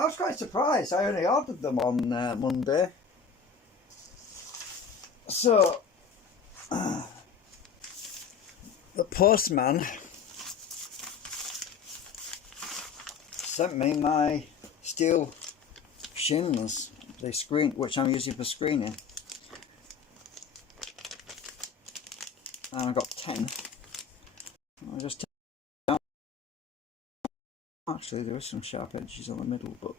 I was quite surprised. I only ordered them on Monday. So, the postman sent me my steel shims, the screen, which I'm using for screening. And I got 10. I just actually there is some sharp edges on the middle, but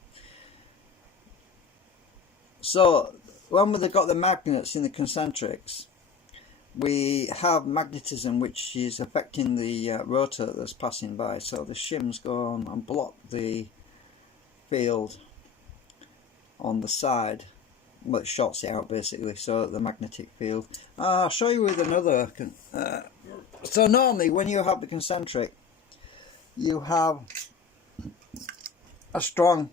so when they've got the magnets in the concentrics, we have magnetism which is affecting the rotor that's passing by. So the shims go on and block the field on the side. Well, it shorts it out basically, so the magnetic field. I'll show you with another. So normally when you have the concentric, you have a strong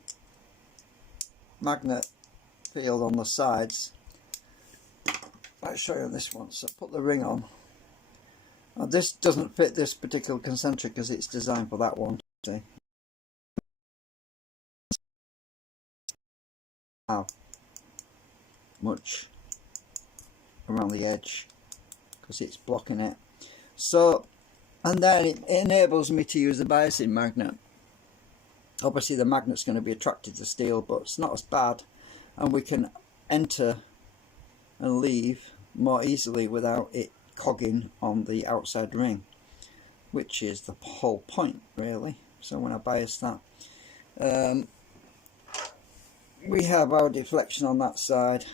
magnet field on the sides. Let's show you this one. So put the ring on. Now, this doesn't fit this particular concentric because it's designed for that one. See? Now, much around the edge because it's blocking it. So, and then it enables me to use the biasing magnet. Obviously the magnet's going to be attracted to steel, but it's not as bad, and we can enter and leave more easily without it cogging on the outside ring, which is the whole point really. So when I bias that, we have our deflection on that side.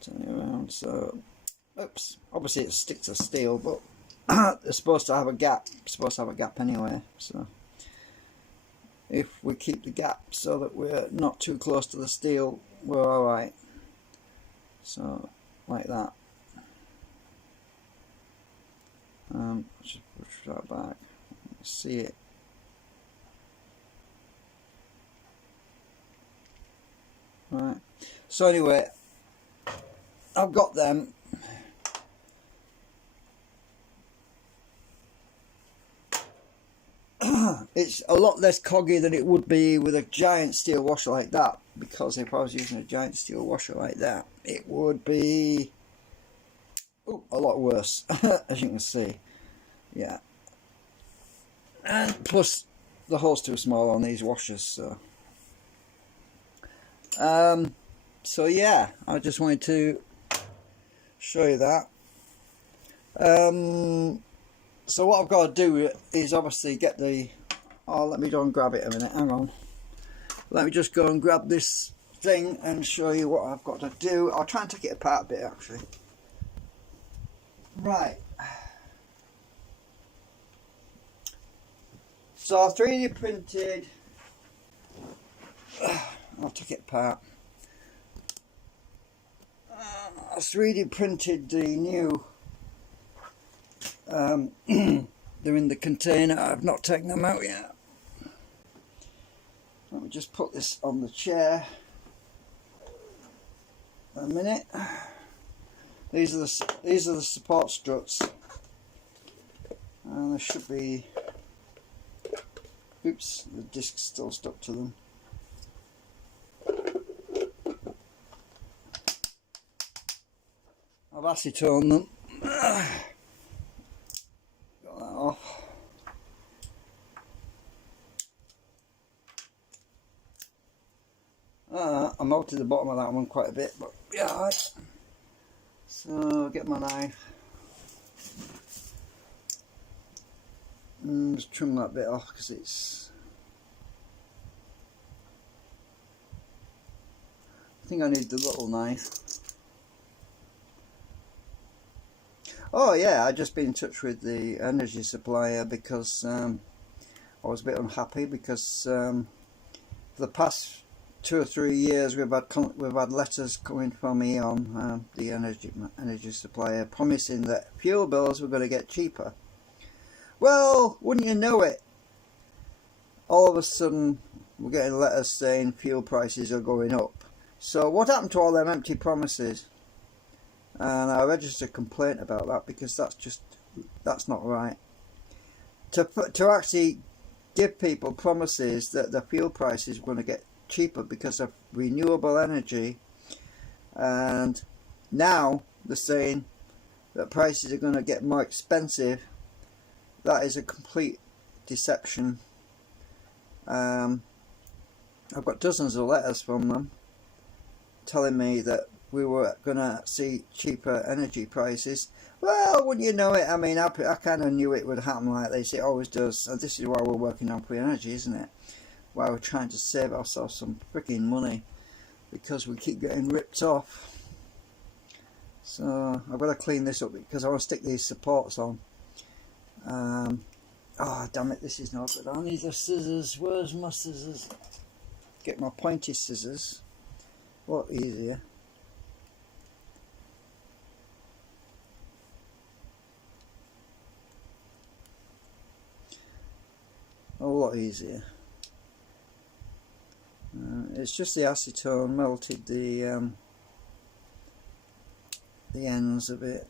Turn it around. So, oops. Obviously it sticks to steel, but it's supposed to have a gap. It's supposed to have a gap anyway. So if we keep the gap so that we're not too close to the steel, we're all right. So like that. Just push that back. See it. Right. So anyway, I've got them. It's a lot less coggy than it would be with a giant steel washer like that, because if I was using a giant steel washer like that, it would be a lot worse, as you can see. Yeah. And plus the hole's too small on these washers, so so yeah, I just wanted to show you that. So what I've got to do is obviously get the, let me go and grab it a minute, hang on. Let me just go and grab this thing and show you what I've got to do. I'll try and take it apart a bit actually. Right. So I've 3D printed, I'll take it apart. I've 3D printed the new, they're in the container. I've not taken them out yet. Let me just put this on the chair a minute. These are the support struts, and there should be, oops, the disc's still stuck to them. I've acetone them. Got that off. I melted the bottom of that one quite a bit, but yeah, right. So get my knife and just trim that bit off because it's, I think I need the little knife. Oh yeah, I just been in touch with the energy supplier because I was a bit unhappy because for the past 2 or 3 years we've had letters coming from me on the energy supplier promising that fuel bills were going to get cheaper. Well, wouldn't you know it, all of a sudden we're getting letters saying fuel prices are going up. So what happened to all them empty promises? And I registered a complaint about that because that's not right. To actually give people promises that the fuel prices are going to get cheaper because of renewable energy, and now they're saying that prices are going to get more expensive. That is a complete deception. I've got dozens of letters from them telling me that we were going to see cheaper energy prices. Well, wouldn't you know it? I mean, I kind of knew it would happen like this. It always does. And this is why we're working on free energy, isn't it? Why we're trying to save ourselves some freaking money, because we keep getting ripped off. So I've got to clean this up because I want to stick these supports on. Oh, damn it, this is not good. I need the scissors. Where's my scissors? Get my pointy scissors. What easier. A lot easier. It's just the acetone melted the ends of it.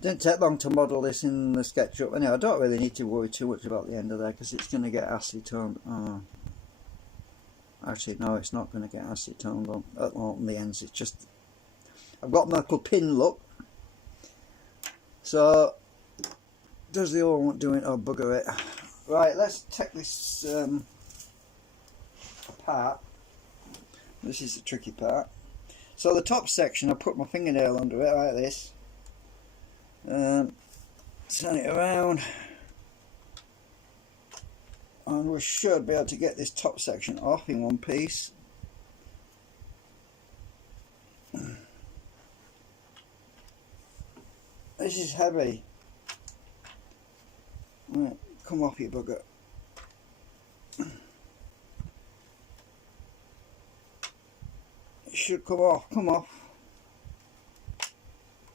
Didn't take long to model this in the SketchUp. Anyway, I don't really need to worry too much about the end of there because it's going to get acetone. Oh. Actually, no, it's not going to get acetone on the ends. It's just I've got my little pin look. So does the other one doing? Oh, bugger it! Right, let's take this apart. This is the tricky part. So the top section, I put my fingernail under it like this. Turn it around, and we should be able to get this top section off in one piece. This is heavy. Right, come off, you bugger. It should come off, come off.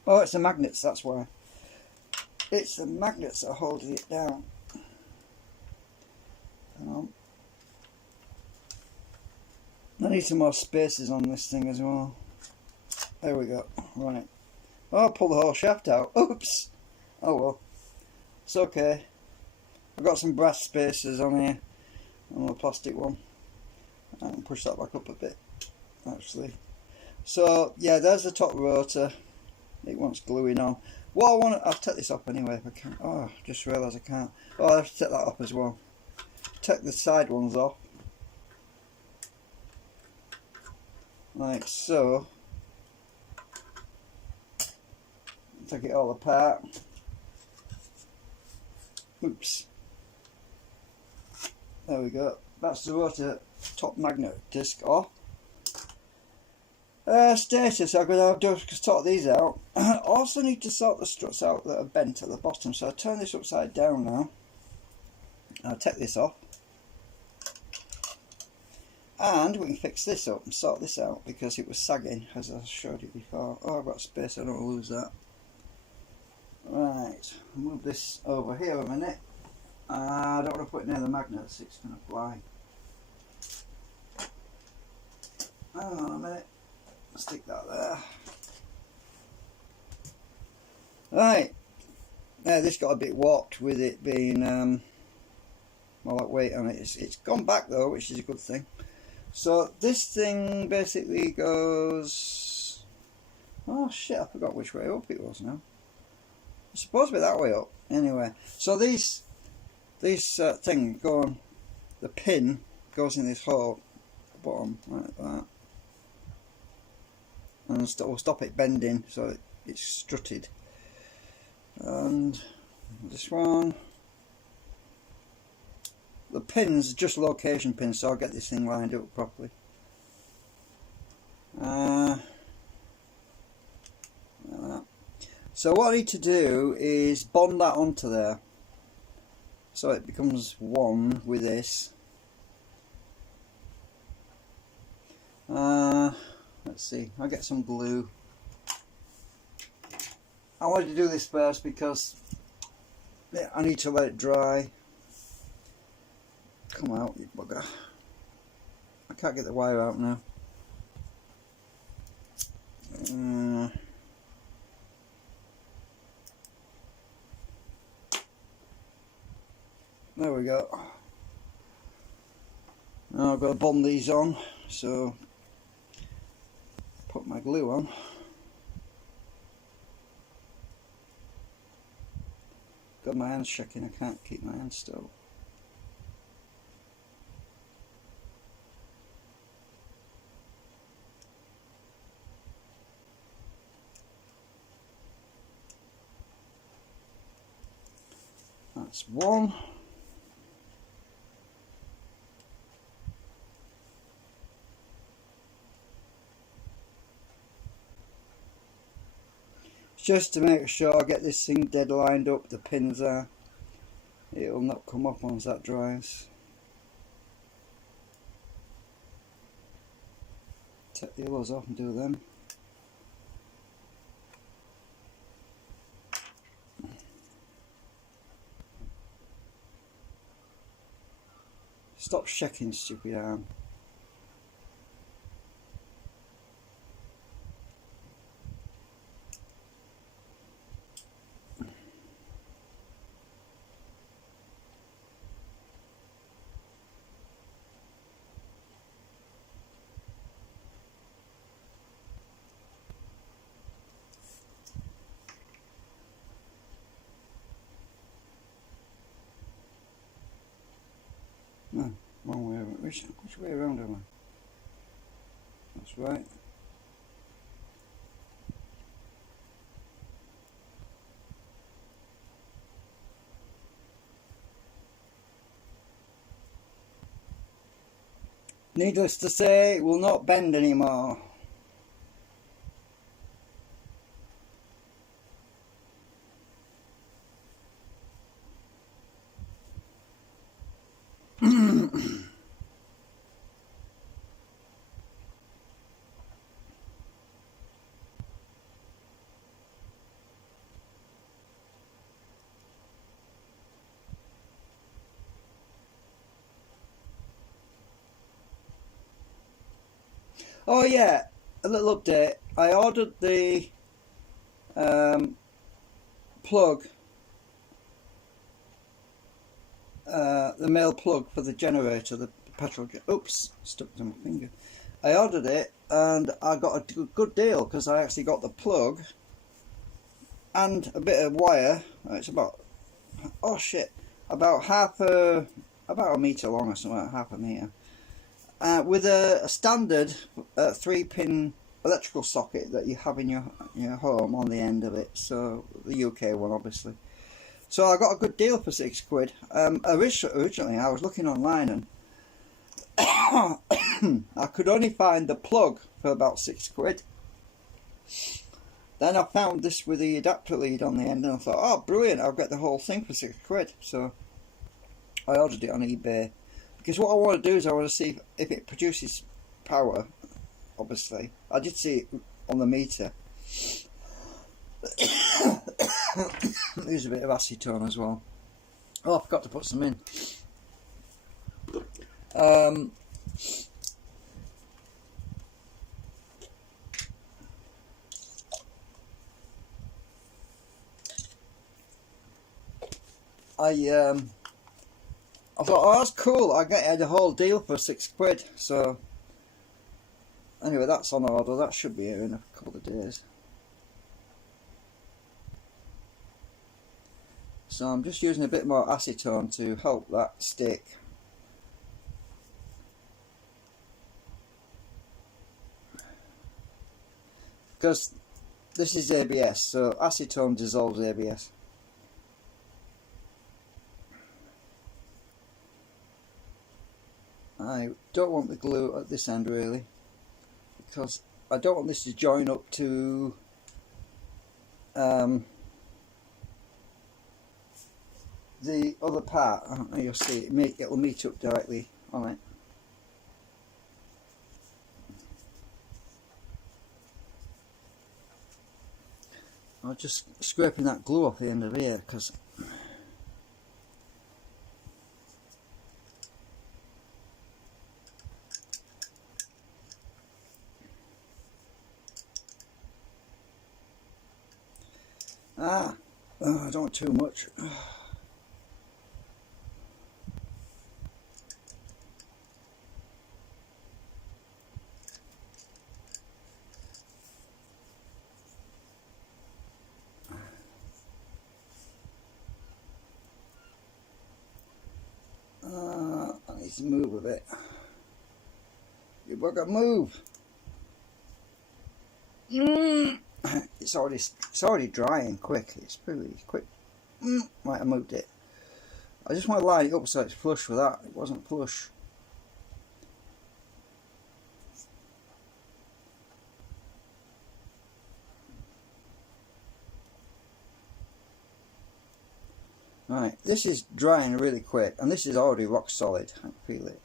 Oh, it's the magnets, that's why. It's the magnets that are holding it down. I need some more spaces on this thing as well. There we go. Right. Oh, I'll pull the whole shaft out. Oops. Oh well. It's okay. I've got some brass spacers on here. On the plastic one. I can push that back up a bit, actually. So, yeah, there's the top rotor. It wants gluing on. What I want, I'll take this off anyway if I can. Oh, just realised I can't. Oh, I have to take that off as well. Take the side ones off. Like so. Take it all apart. Oops. There we go. That's the rotor top magnet disc off. Status, I'm going to have to sort these out. I also need to sort the struts out that are bent at the bottom, so I'll turn this upside down now. I'll take this off. And we can fix this up and sort this out because it was sagging, as I showed you before. Oh, I've got space, I don't want to lose that. Right, move this over here a minute. I don't want to put it near the magnets, it's going to fly. Hang on a minute. Stick that there. Right. Now this got a bit warped with it being well, that weight on it. It's gone back though, which is a good thing. So this thing basically goes. Oh shit! I forgot which way up it was now. It's supposed to be that way up. Anyway, so these thing go on. The pin goes in this hole at the bottom like that. And we'll stop it bending so it's strutted. And this one, the pins are just location pins, so I'll get this thing lined up properly. Like that. So what I need to do is bond that onto there so it becomes one with this. Let's see, I'll get some glue. I wanted to do this first because I need to let it dry. Come out, you bugger. can't get the wire out now. There we go. Now I've got to bond these on, so put my glue on. Got my hands shaking, I can't keep my hands still. That's one. Just to make sure I get this thing dead lined up, the pins are. It'll not come off once that dries. Take the others off and do them. Stop shaking, stupid arm. No, wrong way around. Which way around am I? That's right. Needless to say, it will not bend anymore. Oh yeah, a little update. I ordered the plug, the male plug for the generator, the petrol. Oops, stuck to my finger. I ordered it and I got a good deal because I actually got the plug and a bit of wire. It's about, oh shit, about about a metre long or something, half a metre. With a standard 3-pin electrical socket that you have in your home on the end of it, so the UK one obviously. So I got a good deal for £6. Originally I was looking online and I could only find the plug for about £6. Then I found this with the adapter lead on the end and I thought, oh brilliant, I'll get the whole thing for £6. So I ordered it on eBay. Because what I want to do is I want to see if it produces power, obviously. I did see it on the meter. There's a bit of acetone as well. Oh, I forgot to put some in. I thought, oh, that's cool. I get a whole deal for £6. So anyway, that's on order. That should be here in a couple of days. So I'm just using a bit more acetone to help that stick. Because this is ABS, so acetone dissolves ABS. I don't want the glue at this end really, because I don't want this to join up to the other part. You'll see it will meet up directly on it. I'm just scraping that glue off the end of here because Ah, oh, I don't want too much. I need to move a bit. You bugger, move! It's already drying quick. It's pretty quick. Right, I moved it. I just want to line it up so it's flush with that. It wasn't flush. Right, this is drying really quick, and this is already rock solid. I can feel it.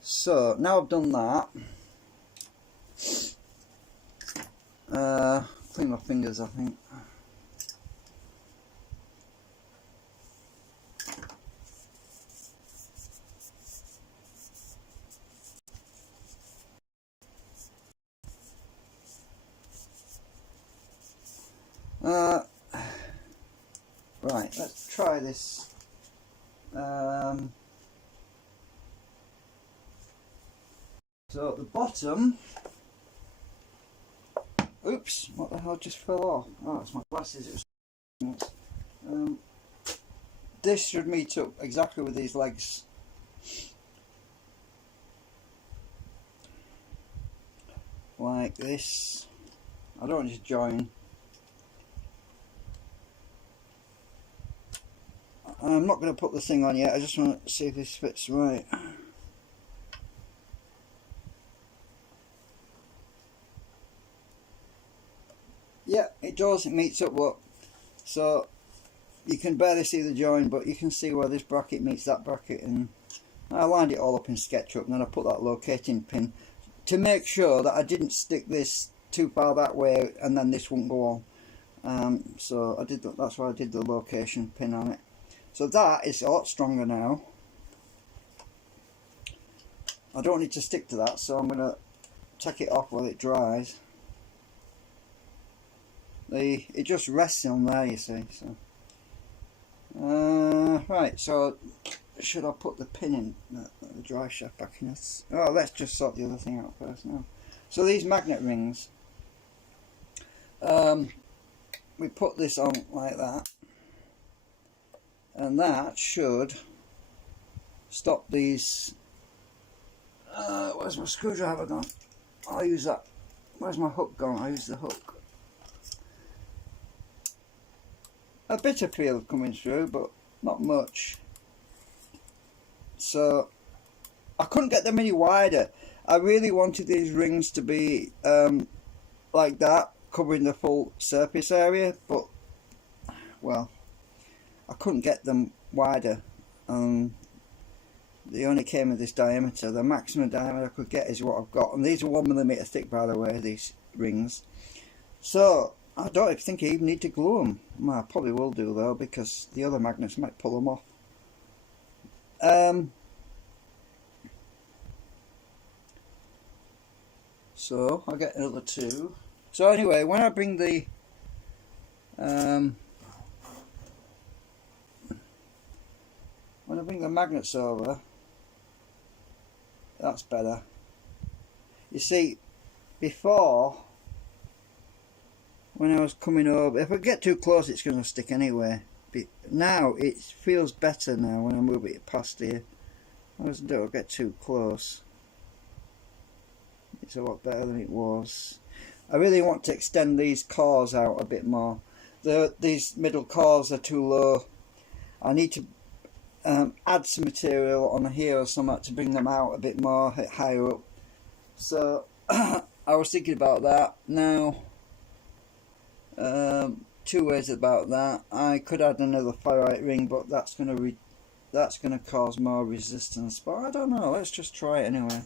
So now I've done that. Clean my fingers, I think. Right, let's try this. So at the bottom, oops, what the hell just fell off? Oh, it's my glasses. It was, this should meet up exactly with these legs. Like this. I don't want to join. I'm not going to put the thing on yet, I just want to see if this fits right. Yeah, it does, it meets up what. So you can barely see the join, but you can see where this bracket meets that bracket, and I lined it all up in SketchUp, and then I put that locating pin to make sure that I didn't stick this too far that way and then this wouldn't go on. So I did that, that's why I did the location pin on it. So that is a lot stronger now. I don't need to stick to that, so I'm going to take it off while it dries. It just rests on there, you see. So right, so should I put the pin in the drive shaft back in it? Oh, let's just sort the other thing out first now. So these magnet rings, we put this on like that, and that should stop these. Where's my screwdriver gone? I'll use that. Where's my hook gone? I'll use the hook. A bit of feel coming through, but not much. So I couldn't get them any wider. I really wanted these rings to be like that, covering the full surface area, but well, I couldn't get them wider. They only came with this diameter. The maximum diameter I could get is what I've got, and these are 1mm thick, by the way, these rings. So I don't think I even need to glue them. Well, I probably will do though, because the other magnets might pull them off. So I'll get another two. So anyway, when I bring the magnets over, that's better. You see, before, when I was coming over, if I get too close it's going to stick anyway. But now it feels better now when I move it past here. I don't get too close. It's a lot better than it was. I really want to extend these cores out a bit more. These middle cores are too low. I need to add some material on here or something to bring them out a bit more higher up. So I was thinking about that. Now, two ways about that. I could add another ferrite ring, but that's gonna cause more resistance. But I don't know. Let's just try it anyway.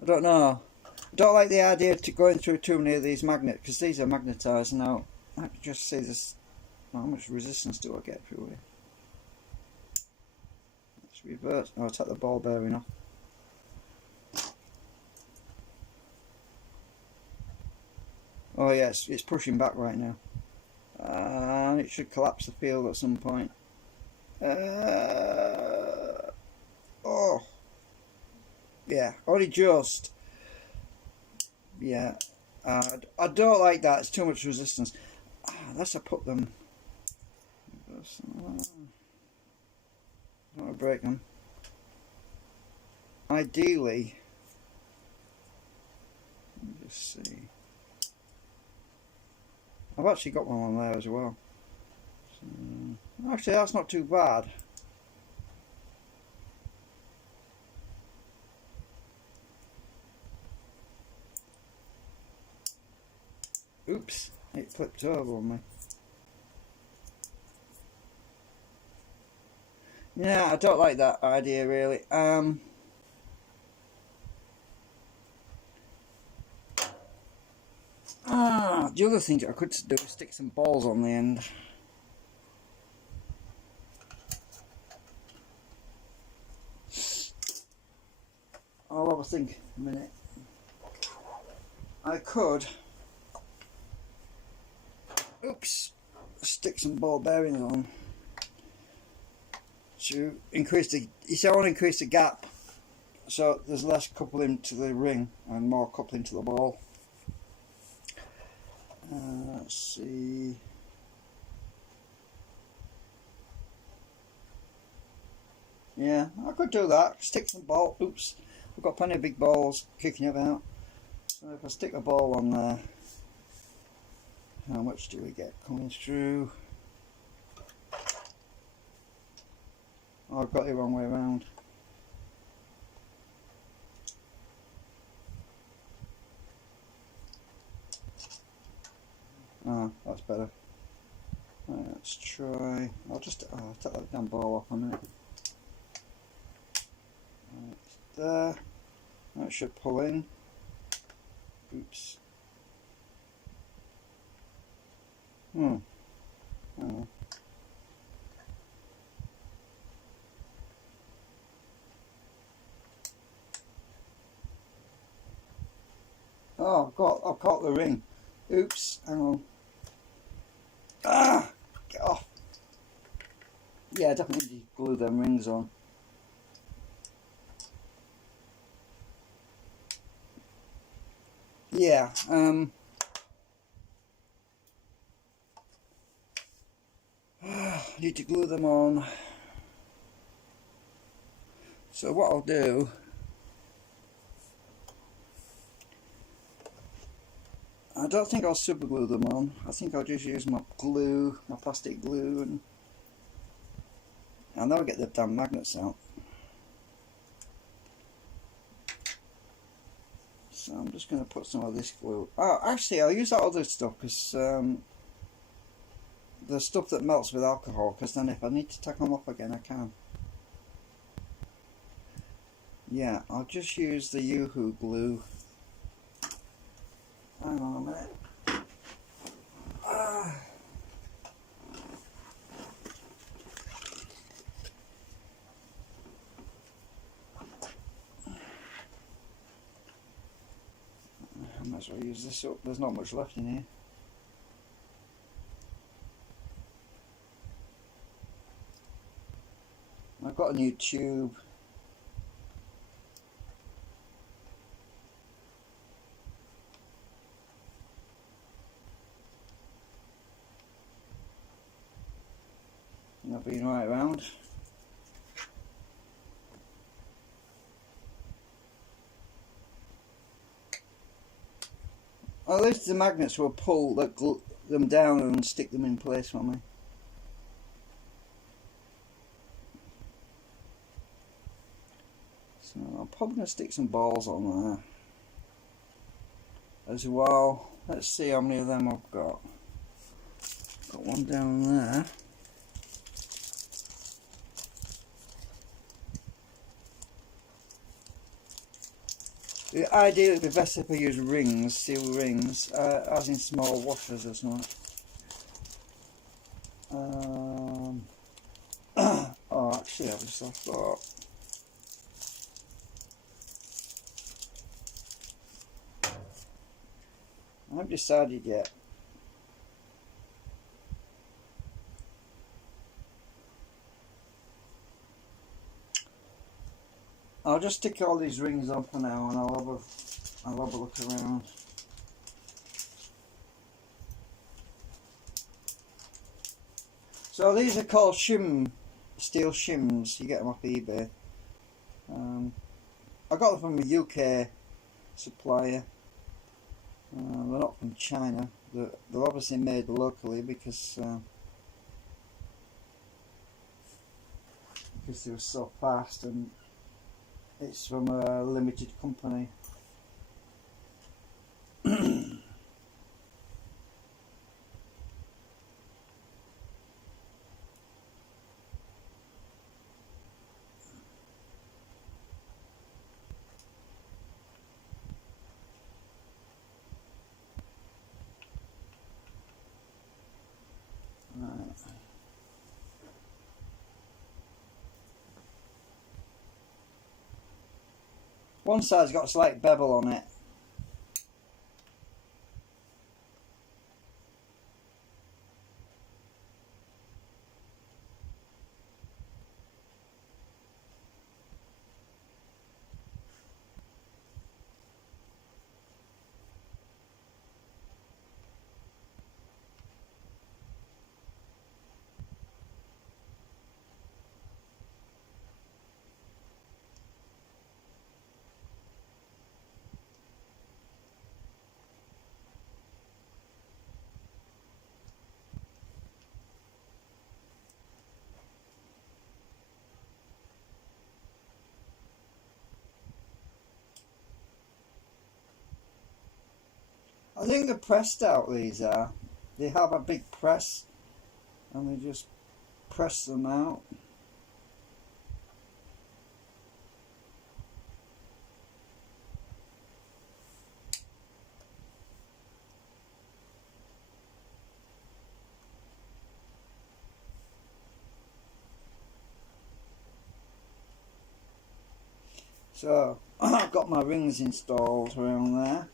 I don't know. I don't like the idea of going through too many of these magnets, because these are magnetised now. I can just see this. How much resistance do I get through here? Let's reverse. Oh, I'll take the ball bearing off. Oh yes, it's pushing back right now. And it should collapse the field at some point. Oh, yeah, only just. Yeah, I don't like that. It's too much resistance. Unless I put them. I don't want to break them. Ideally, let me just see. I've actually got one on there as well. So, actually, that's not too bad. Oops, it flipped over on me. Yeah, I don't like that idea really. The other thing I could do is stick some balls on the end. I'll have a think a minute. I could, oops, stick some ball bearings on to increase the, you see I want to increase the gap so there's less coupling to the ring and more coupling to the ball. Let's see. Yeah, I could do that. Stick some ball. Oops, I've got plenty of big balls kicking about. So if I stick a ball on there, how much do we get coming through? Oh, I've got it the wrong way around. Ah, that's better. Right, let's try. I'll just take that damn ball off a minute. Right, there. That should pull in. Oops. Oh. Oh, I've caught the ring. Oops, hang on. Get off. Yeah, definitely glue them rings on. Yeah, need to glue them on. So what I'll do, I don't think I'll super glue them on. I think I'll just use my glue, my plastic glue, and I'll never get the damn magnets out. So I'm just going to put some of this glue. Oh, actually, I'll use that other stuff because the stuff that melts with alcohol. Because then, if I need to take them off again, I can. Yeah, I'll just use the Yoo-hoo glue. Hang on a minute. I might as well use this up. There's not much left in here. I've got a new tube. I've been right around. At least the magnets will pull them down and stick them in place for me. So I'm probably going to stick some balls on there as well. Let's see how many of them I've got. Got one down there. Ideally, it would be best if I use rings, steel rings, as in small washers or something. Oh, actually, I thought. I haven't decided yet. I'll just stick all these rings on for now, and I'll have a look around. So these are called steel shims. You get them off eBay. I got them from a UK supplier. They're not from China. They're obviously made locally because they were so fast, and it's from a limited company. One side's got a slight bevel on it. I think they're pressed out, these are. They have a big press and they just press them out. So I've got my rings installed around there.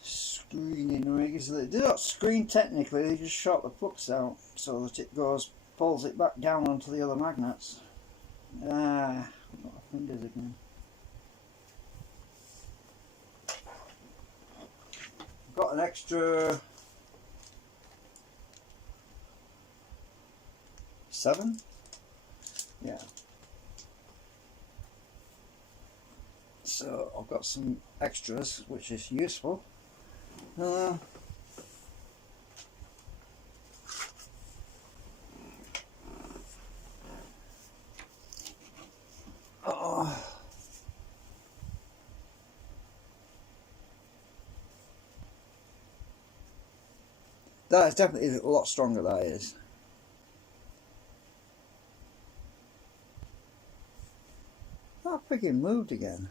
Screening rings. They're not screened technically, they just short the flux out so that it pulls it back down onto the other magnets. I've got my fingers again. I've got an extra 7. Yeah. So I've got some extras, which is useful. Oh, that is definitely a lot stronger, that is. That freaking moved again.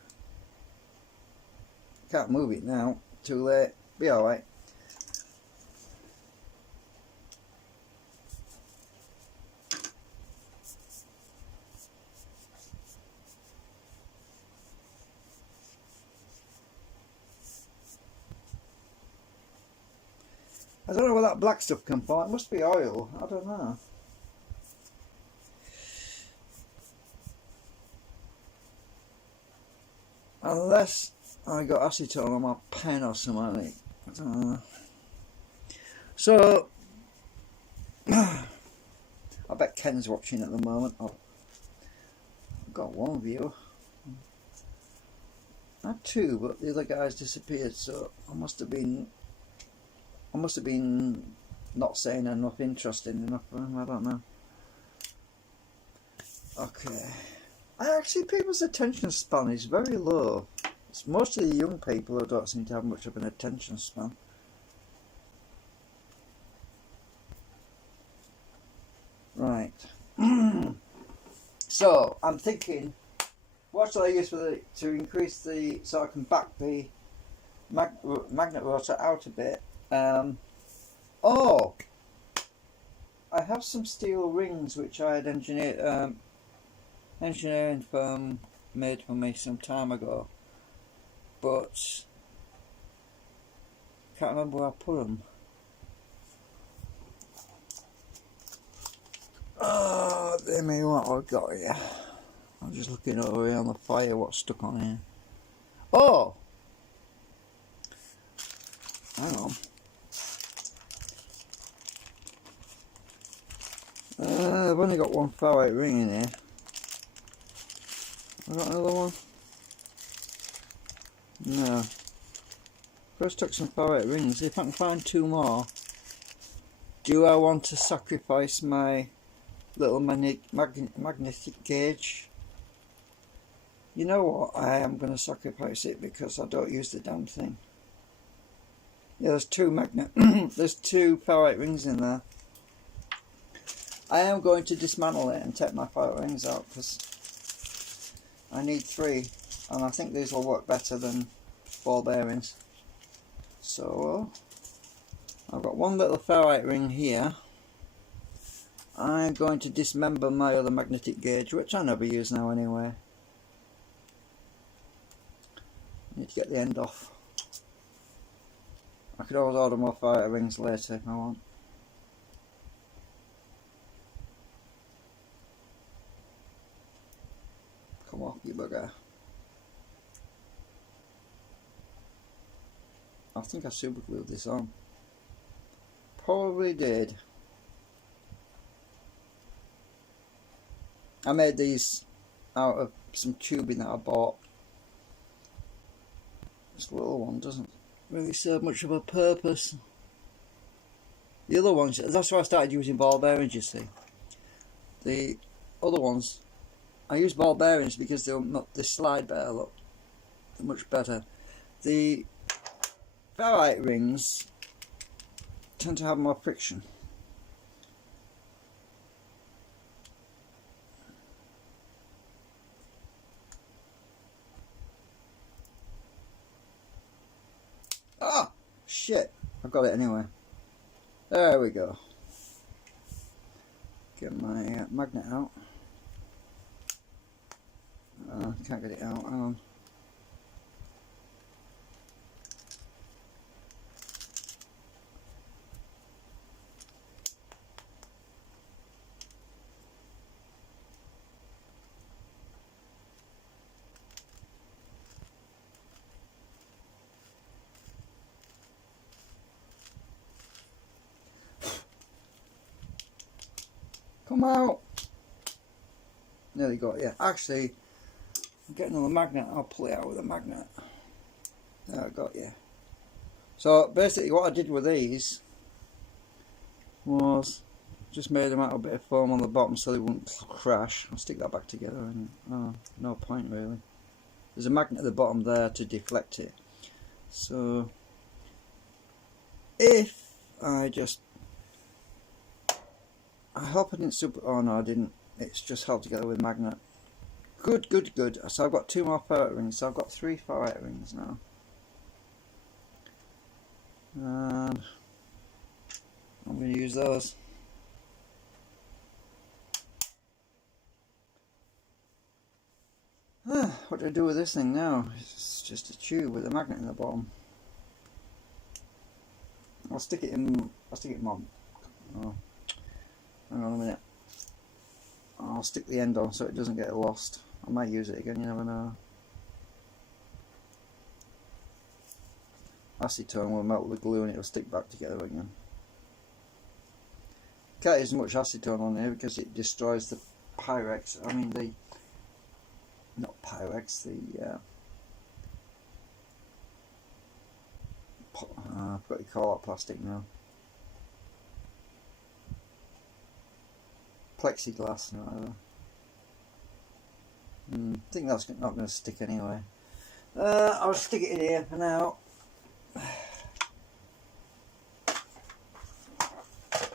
Can't move it now, too late. Be alright. I don't know where that black stuff comes from. It must be oil. I don't know. Unless I got acetone on my pen or something. I don't know. So, I bet Ken's watching at the moment. I've got one view. I had 2, but the other guy's disappeared, so I must have been not saying enough interesting enough for him. I don't know. Okay. Actually, people's attention span is very low. It's mostly the young people who don't seem to have much of an attention span. Right. So I'm thinking, what shall I use to increase so I can back the magnet rotor out a bit? Oh, I have some steel rings which I had engineering firm made for me some time ago, but can't remember where I put them. Oh, they may what I've got here. I'm just looking over here on the fire what's stuck on here. Oh! Hang on. I've only got one ferrite ring in here. Have I got another one? No. First took some ferrite rings. If I can find two more. Do I want to sacrifice my little magnetic gauge? You know what? I am going to sacrifice it because I don't use the damn thing. Yeah, there's two there's two ferrite rings in there. I am going to dismantle it and take my ferrite rings out because I need 3, and I think these will work better than ball bearings. So I've got one little ferrite ring here. I'm going to dismember my other magnetic gauge, which I never use now anyway. I need to get the end off. I could always order more ferrite rings later if I want. Come off, you bugger. I think I super glued this on. Probably did. I made these out of some tubing that I bought. This little one doesn't really serve much of a purpose. The other ones, that's why I started using ball bearings, you see. The other ones, I use ball bearings because they slide better, look. They're much better. The ferrite rings tend to have more friction. Ah, shit. I've got it anyway. There we go. Get my magnet out. Can't get it out. Hang on. Come out! Nearly got it, yeah. Actually, I'm getting another magnet. I'll pull it out with a magnet. There, I got you. So basically, what I did with these was just made them out of a bit of foam on the bottom so they wouldn't crash. I'll stick that back together, and no point really. There's a magnet at the bottom there to deflect it. So if I just, I hope I didn't oh no I didn't, it's just held together with a magnet. Good, good, good. So I've got 2 more ferrite rings, so I've got 3 ferrite rings now. And I'm going to use those. What do I do with this thing now? It's just a tube with a magnet in the bottom. I'll stick it in on. Oh, hang on a minute. I'll stick the end on so it doesn't get lost. I might use it again, you never know. Acetone will melt the glue and it will stick back together again. Can't use much acetone on here because it destroys the Pyrex. I mean the, not Pyrex, the I forgot to call that plastic now. Plexiglass or whatever. I think that's not going to stick anyway. I'll stick it in here for now.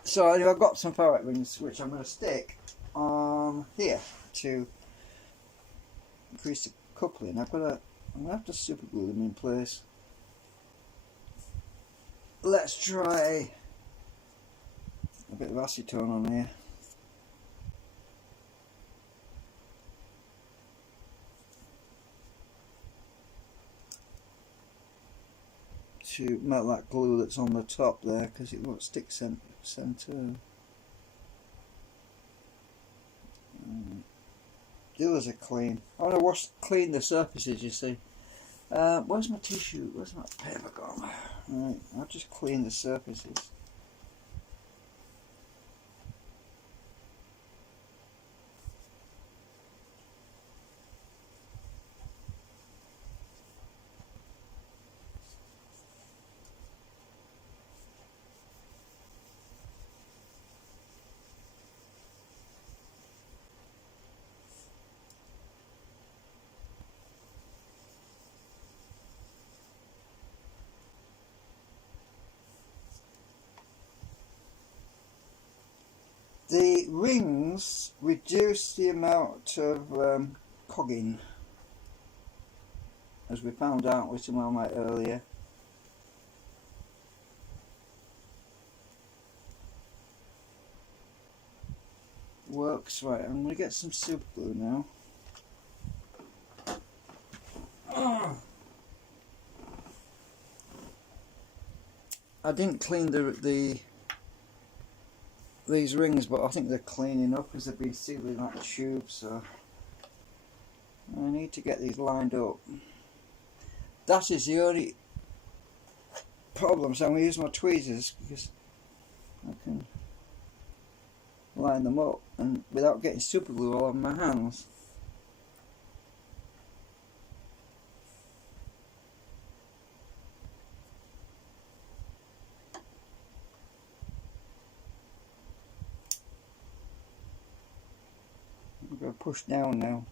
So anyway, I've got some ferrite rings which I'm going to stick on here to increase the coupling. I'm going to have to super glue them in place. Let's try a bit of acetone on here. to melt that glue that's on the top there, because it won't stick centre. The others are clean. I want to clean the surfaces, you see. Where's my tissue? Where's my paper gone? Right, I'll just clean the surfaces. The rings reduce the amount of cogging, as we found out with some Marmite earlier. Works. Right, I'm going to get some super glue now. I didn't clean these rings, but I think they're clean enough because they've been sealed in that tube, so I need to get these lined up. That is the only problem, so I'm going to use my tweezers because I can line them up and without getting super glue all over my hands. I'm going to push down now.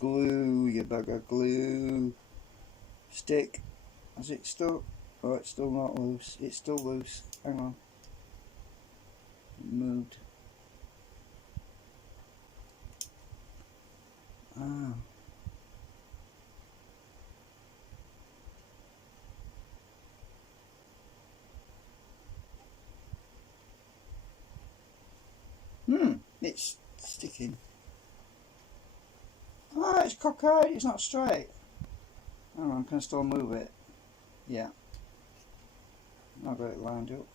Glue, you bugger, glue. Stick. Is it stuck? Oh, it's still not loose. It's still loose. Hang on. It moved. Ah. It's sticking. Ah, it's cockeyed. It's not straight. Hang on, can I still move it? Yeah. I've got it lined up.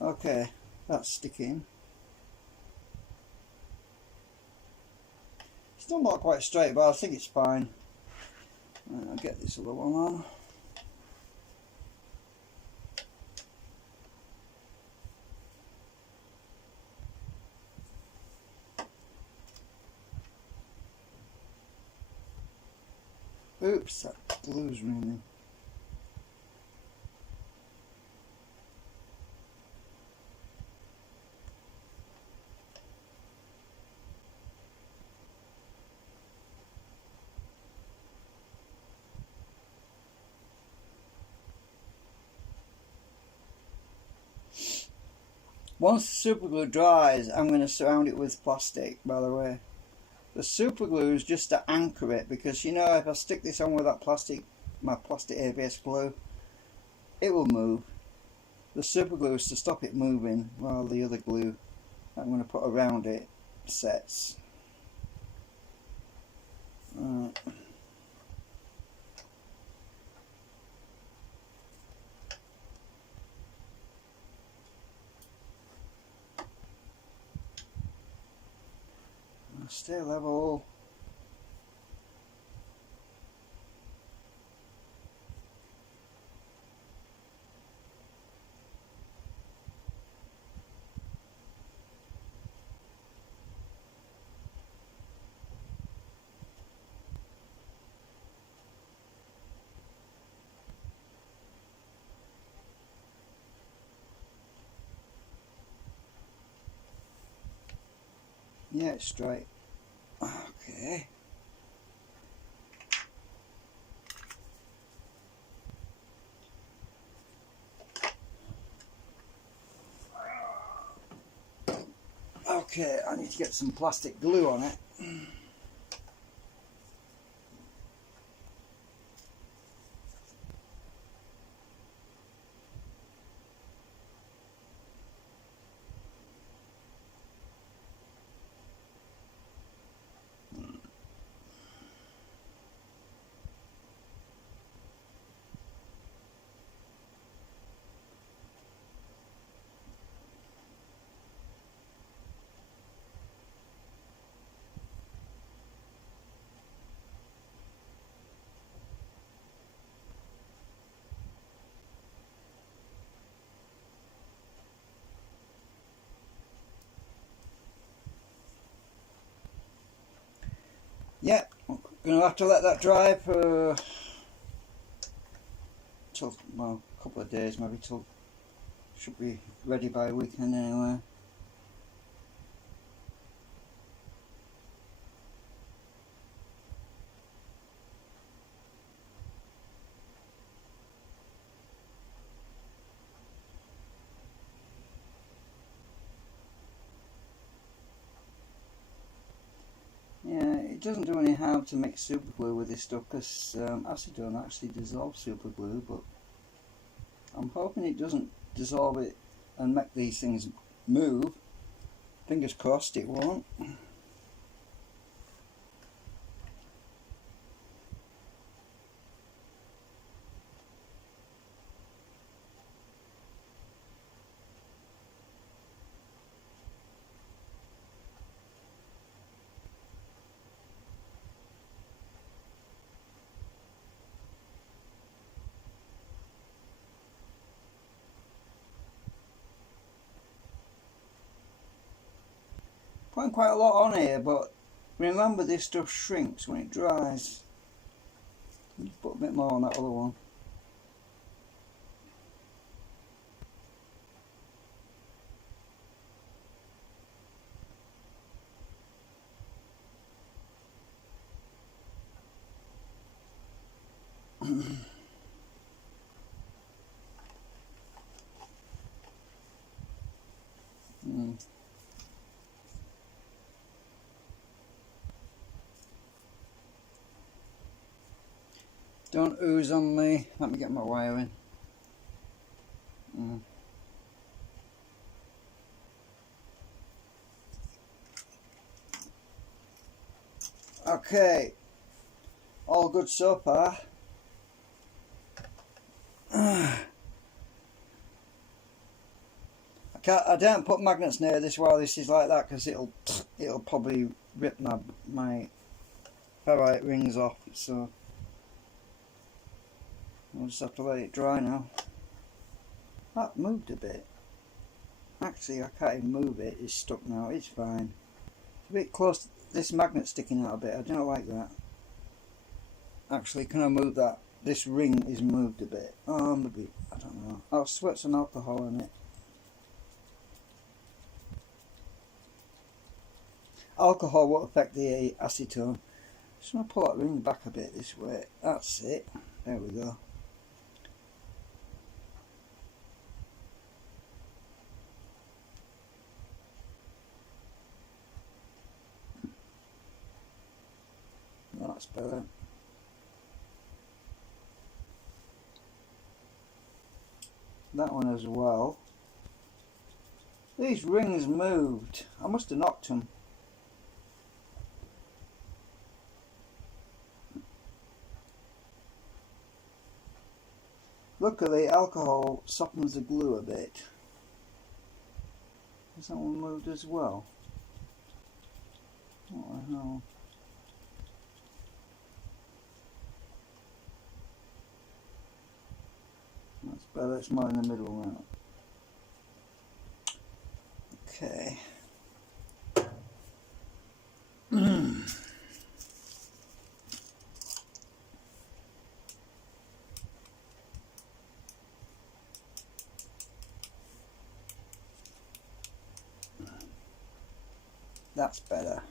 Okay, that's sticking. Still not quite straight, but I think it's fine. I'll get this other one on. Oops, that glue's running. Once the super glue dries, I'm going to surround it with plastic, by the way. The super glue is just to anchor it, because you know, if I stick this on with that plastic, my plastic ABS glue, it will move. The super glue is to stop it moving while the other glue I'm going to put around it sets. Right. Stay level. Yeah, it's straight. Okay. Okay, I need to get some plastic glue on it. Yeah, I'm gonna have to let that dry for till, well, a couple of days, maybe, till should be ready by weekend anyway. Yeah, it doesn't do any harm to mix super glue with this stuff because acetone actually dissolves super glue, but I'm hoping it doesn't dissolve it and make these things move. Fingers crossed it won't. Putting quite a lot on here, but remember this stuff shrinks when it dries. Just put a bit more on that other one. Don't ooze on me. Let me get my wire in. Okay, all good so far. I don't put magnets near this while this is like that because it'll probably rip my ferrite rings off. So I'll just have to let it dry now. That moved a bit. Actually, I can't even move it. It's stuck now. It's fine. It's a bit close. This magnet sticking out a bit. I don't like that. Actually, can I move that? This ring is moved a bit. Oh, maybe, I don't know. I'll sweat some alcohol on it. Alcohol won't affect the acetone. Just want to pull that ring back a bit this way. That's it. There we go. That's better. That one as well. These rings moved. I must have knocked them. Luckily, alcohol softens the glue a bit. Has that one moved as well? What the hell? That's better. It's more in the middle now. Okay. That's better.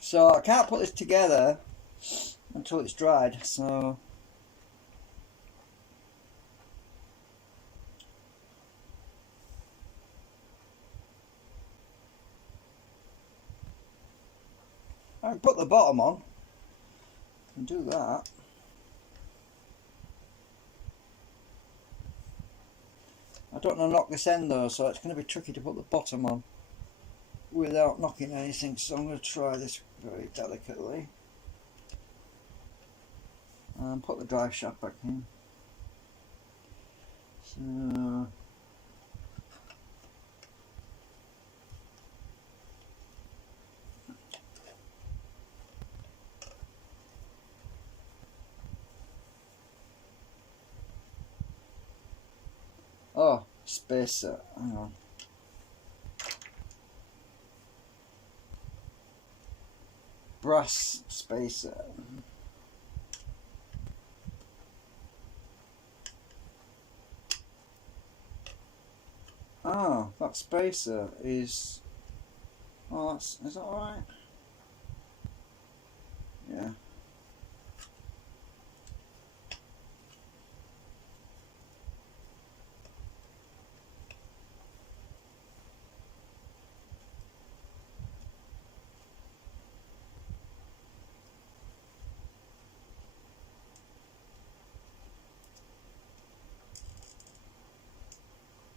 So I can't put this together until it's dried, so I can put the bottom on and do that. I don't want to knock this end though, so it's going to be tricky to put the bottom on without knocking anything, so I'm going to try this very delicately and put the drive shaft back in. So spacer. Hang on. Brass spacer. Oh, that spacer is. Oh, is that alright? Yeah.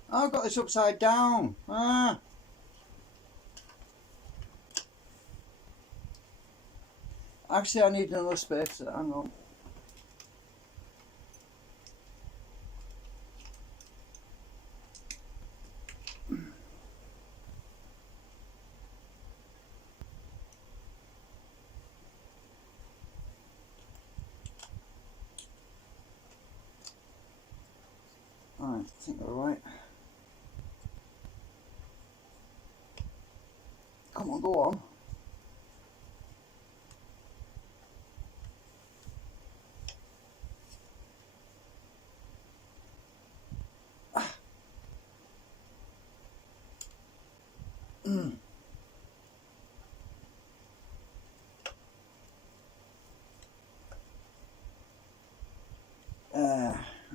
I've got this upside down. Ah. Actually, I need another spacer. Hang on. Alright, I think we're right. Come on, go on.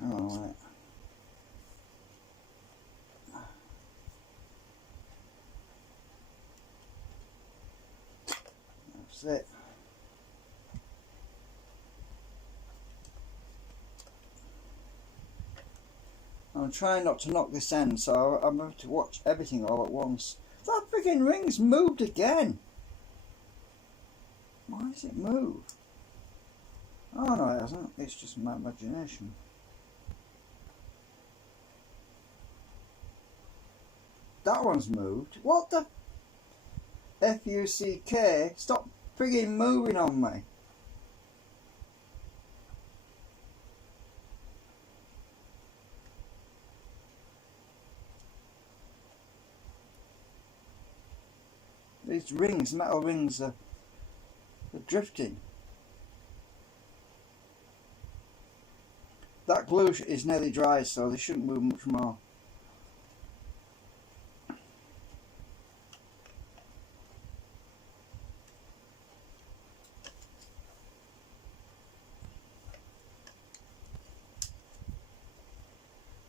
Alright. That's it. I'm trying not to knock this end, so I'm going to watch everything all at once. That friggin' ring's moved again. Why does it move? Oh no, it hasn't. It's just my imagination. That one's moved. What the F-U-C-K? Stop friggin' moving on me. These rings, metal rings, are drifting. That glue is nearly dry, so they shouldn't move much more.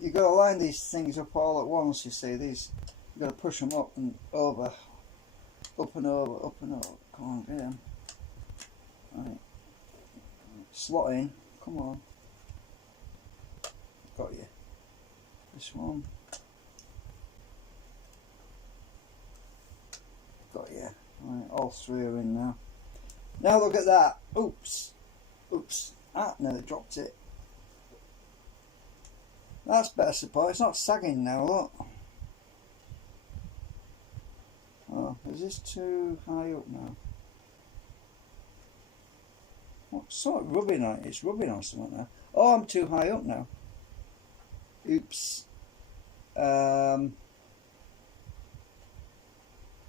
You've got to line these things up all at once, you see. These, you've got to push them up and over. Up and over, up and over. Come on, get them. Right. Slot in. Come on. Got you. This one. Got you. Right, all three are in now. Now look at that. Oops. Oops. Ah, no, it dropped it. That's better support. It's not sagging now, look. Oh, is this too high up now? What's sort of rubbing on it? It's rubbing on something now. Oh, I'm too high up now. Oops. Alright,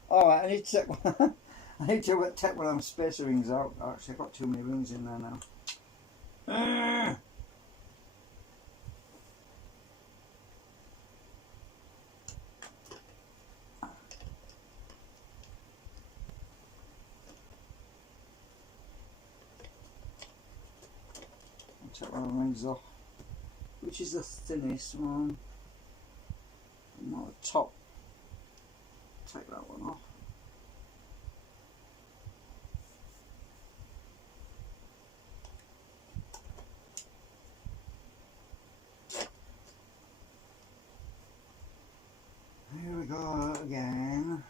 I need to take one. I need to take one of them spacer rings out. Actually, I've got too many rings in there now. Take one of the rings off. Which is the thinnest one? Not the top. Take that one off. Here we go again.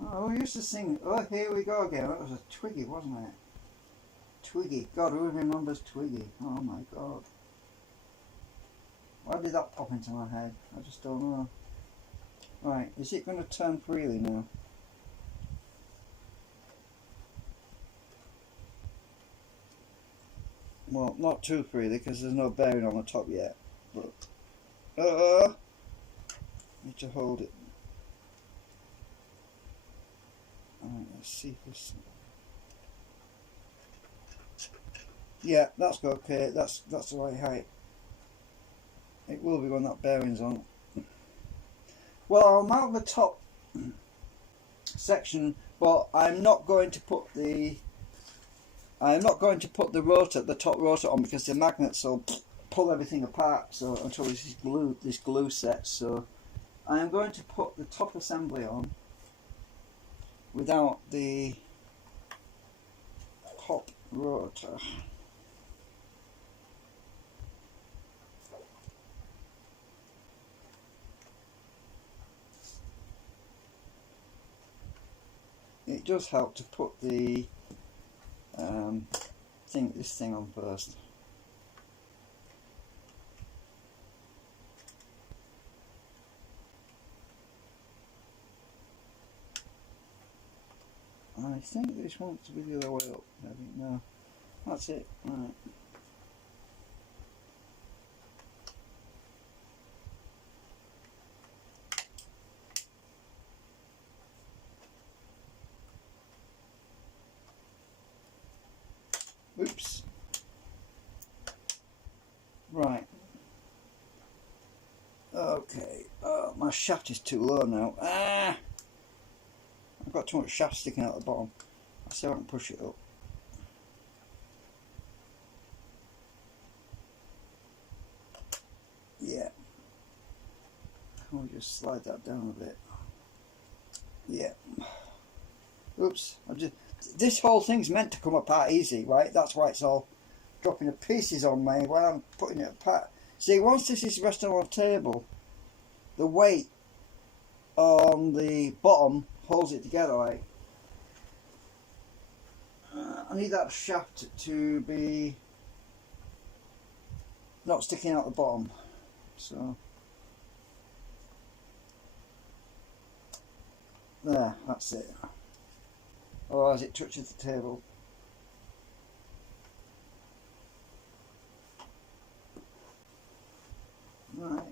Oh, we used to sing, oh, here we go again. That was a Twiggy, wasn't it? Twiggy. God, who remembers Twiggy? Oh my God. Why did that pop into my head? I just don't know. Right, is it going to turn freely now? Well, not too freely because there's no bearing on the top yet. But Need to hold it. Alright, let's see if this. Yeah, that's okay. That's the right height. It will be when that bearing's on. Well, I'll mount the top section, but I'm not going to put the rotor, the top rotor on, because the magnets will pull everything apart. So until this glue sets, so I am going to put the top assembly on without the top rotor. It does help to put the this thing on first. I think this wants to be the other way up. I think no. That's it. Right. Oops. Right. Okay. My shaft is too low now. Ah! I've got too much shaft sticking out the bottom. Let's see if I can push it up. Yeah. Can we just slide that down a bit? Yeah. Oops. This whole thing's meant to come apart easy, right? That's why it's all dropping to pieces on me while I'm putting it apart. See, once this is resting on the table, the weight on the bottom holds it together. Like, I need that shaft to be not sticking out the bottom. So there, that's it. Otherwise it touches the table. Right,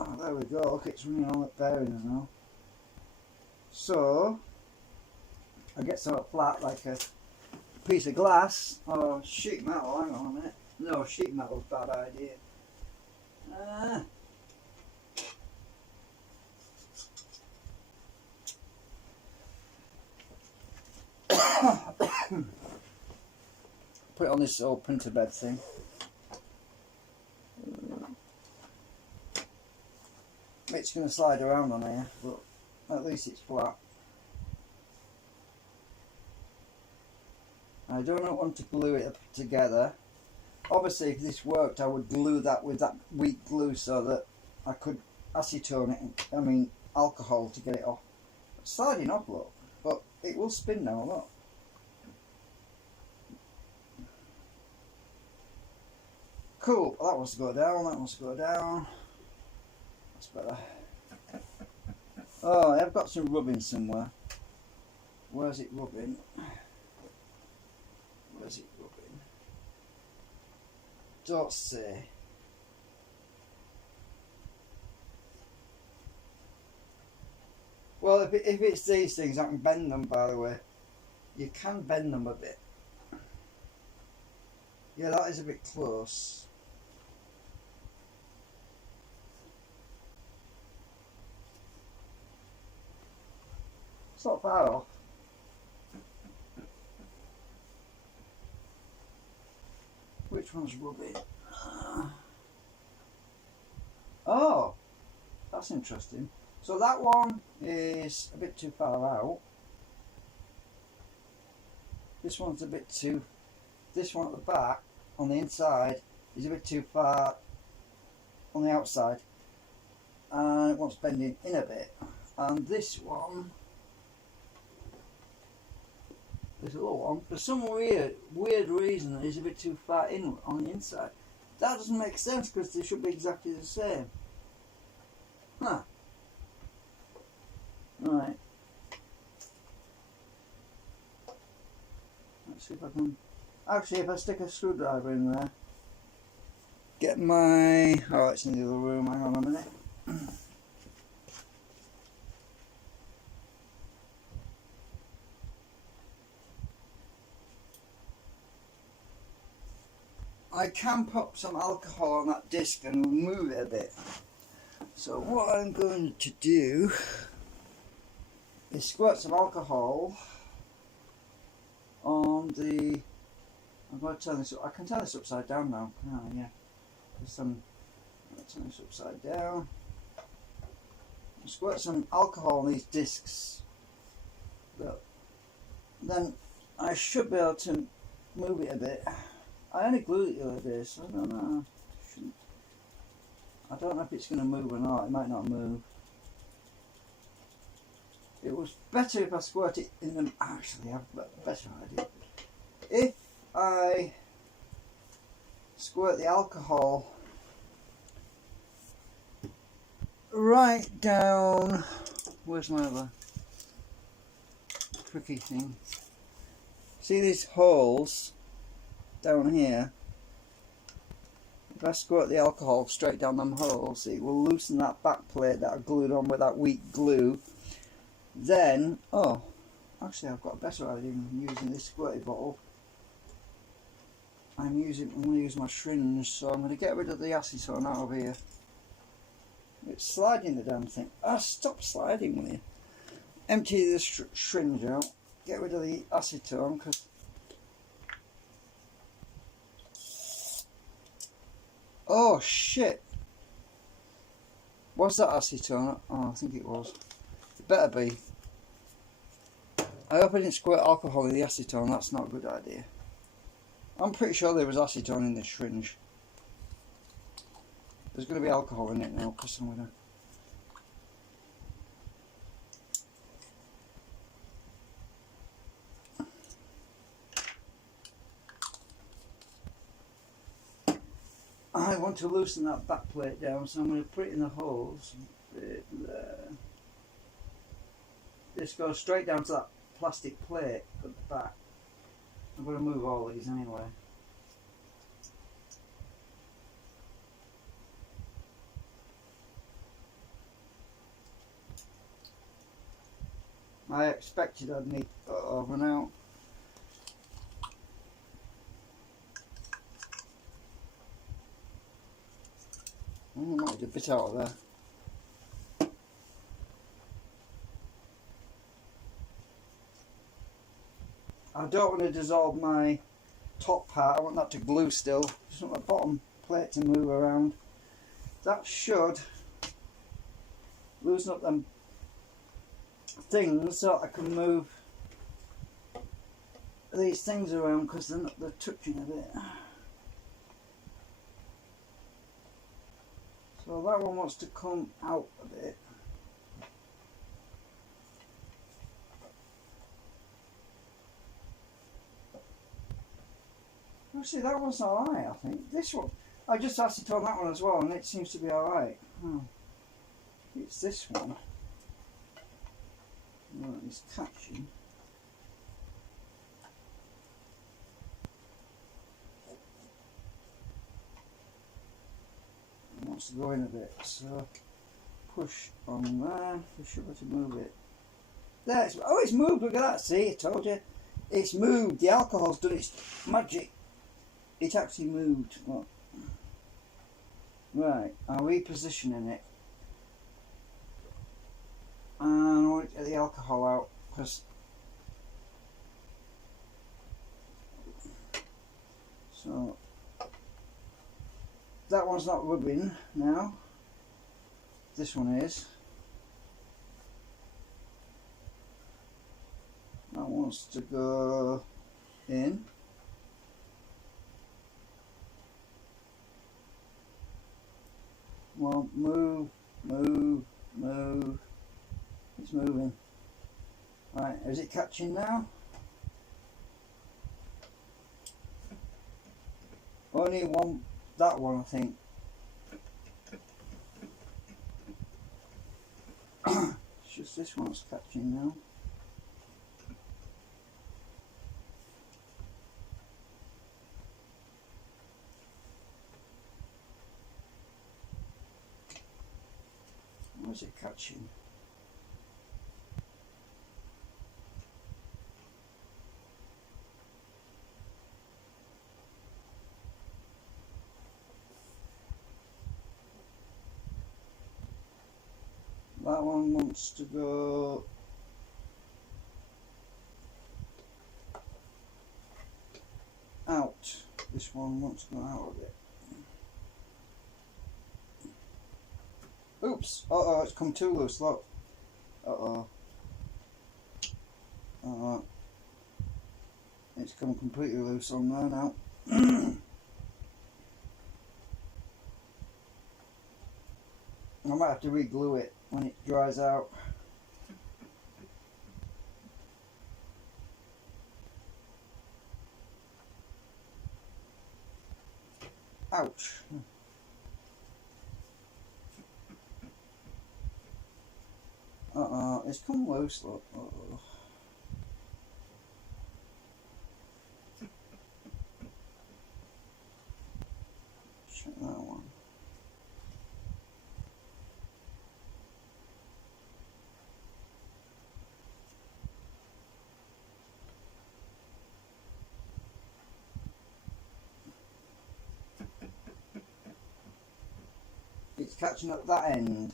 oh, there we go. Look, it's running on the bearings now. So I get something flat like a piece of glass or sheet metal. Hang on a minute. No, sheet metal's a bad idea. Put it on this old printer bed thing. It's going to slide around on here, but at least it's flat. I don't want to glue it together. Obviously, if this worked, I would glue that with that weak glue so that I could acetone it, alcohol, to get it off. It's sliding off, look, but it will spin now, look. Cool, that wants to go down, that wants to go down. That's better. Oh, I've got some rubbing somewhere. Where's it rubbing? Where's it rubbing? Don't say. Well, if it's these things, I can bend them, by the way. You can bend them a bit. Yeah, that is a bit close. It's not far off. Which one's rubbing? Oh, that's interesting. So that one is a bit too far out. This one's a bit too... This one at the back, on the inside, is a bit too far on the outside. And it wants bending in a bit. And this one... This little one, for some weird reason, is a bit too far in on the inside. That doesn't make sense because they should be exactly the same. Huh. Right. Let's see if I can... Actually, if I stick a screwdriver in there, get my... oh, it's in the other room, hang on a minute. I can put some alcohol on that disc and remove it a bit. So what I'm going to do is squirt some alcohol on the... I'm going to turn this... I can turn this upside down now. Oh, yeah. I'm going to turn this upside down. Squirt some alcohol on these discs. Then I should be able to move it a bit. I only glued it the other day, so I don't know. I don't know if it's going to move or not. It might not move. It was better if I squirt it in the... actually, I've got a better idea. If I squirt the alcohol right down... where's my other tricky thing? See these holes down here? If I squirt the alcohol straight down them holes, it will loosen that back plate that I glued on with that weak glue. Then, oh, actually I've got a better idea than using this squirty bottle. I'm going to use my syringe, so I'm going to get rid of the acetone out of here. It's sliding the damn thing. Ah, stop sliding with you. Empty the syringe out, get rid of the acetone, because oh shit! Was that acetone? Oh, I think it was. It better be. I hope I didn't squirt alcohol in the acetone. That's not a good idea. I'm pretty sure there was acetone in this syringe. There's going to be alcohol in it now, because I'm going to... I want to loosen that back plate down, so I'm going to put it in the holes. There. This goes straight down to that plastic plate at the back. I'm going to move all these anyway. I expected I'd need over now. I might get a bit out of there. I don't want to dissolve my top part. I want that to glue still. Just want the bottom plate to move around. That should loosen up them things so I can move these things around, because they're touching a bit. So that one wants to come out a bit. Actually, that one's alright, I think. This one, I just acetone that one as well, and it seems to be alright. It's this one. Well, it's catching. It wants to go in a bit, so push on there, push over to move it. There, oh, it's moved, look at that, see, I told you. It's moved, the alcohol's done its magic. It actually moved. Look. Right, I'm repositioning it. And I want to get the alcohol out, because so that one's not rubbing now. This one is. That wants to go in. Well, move, move, move. It's moving. Right, is it catching now? Only one, that one I think. It's just this one's catching now. Was it catching? That one wants to go out. This one wants to go out of it. Oops! Uh oh, it's come too loose, look. Uh oh. It's come completely loose on there now. I might have to re-glue it when it dries out. Ouch. It's come loose, look. Check that one. It's catching at that end.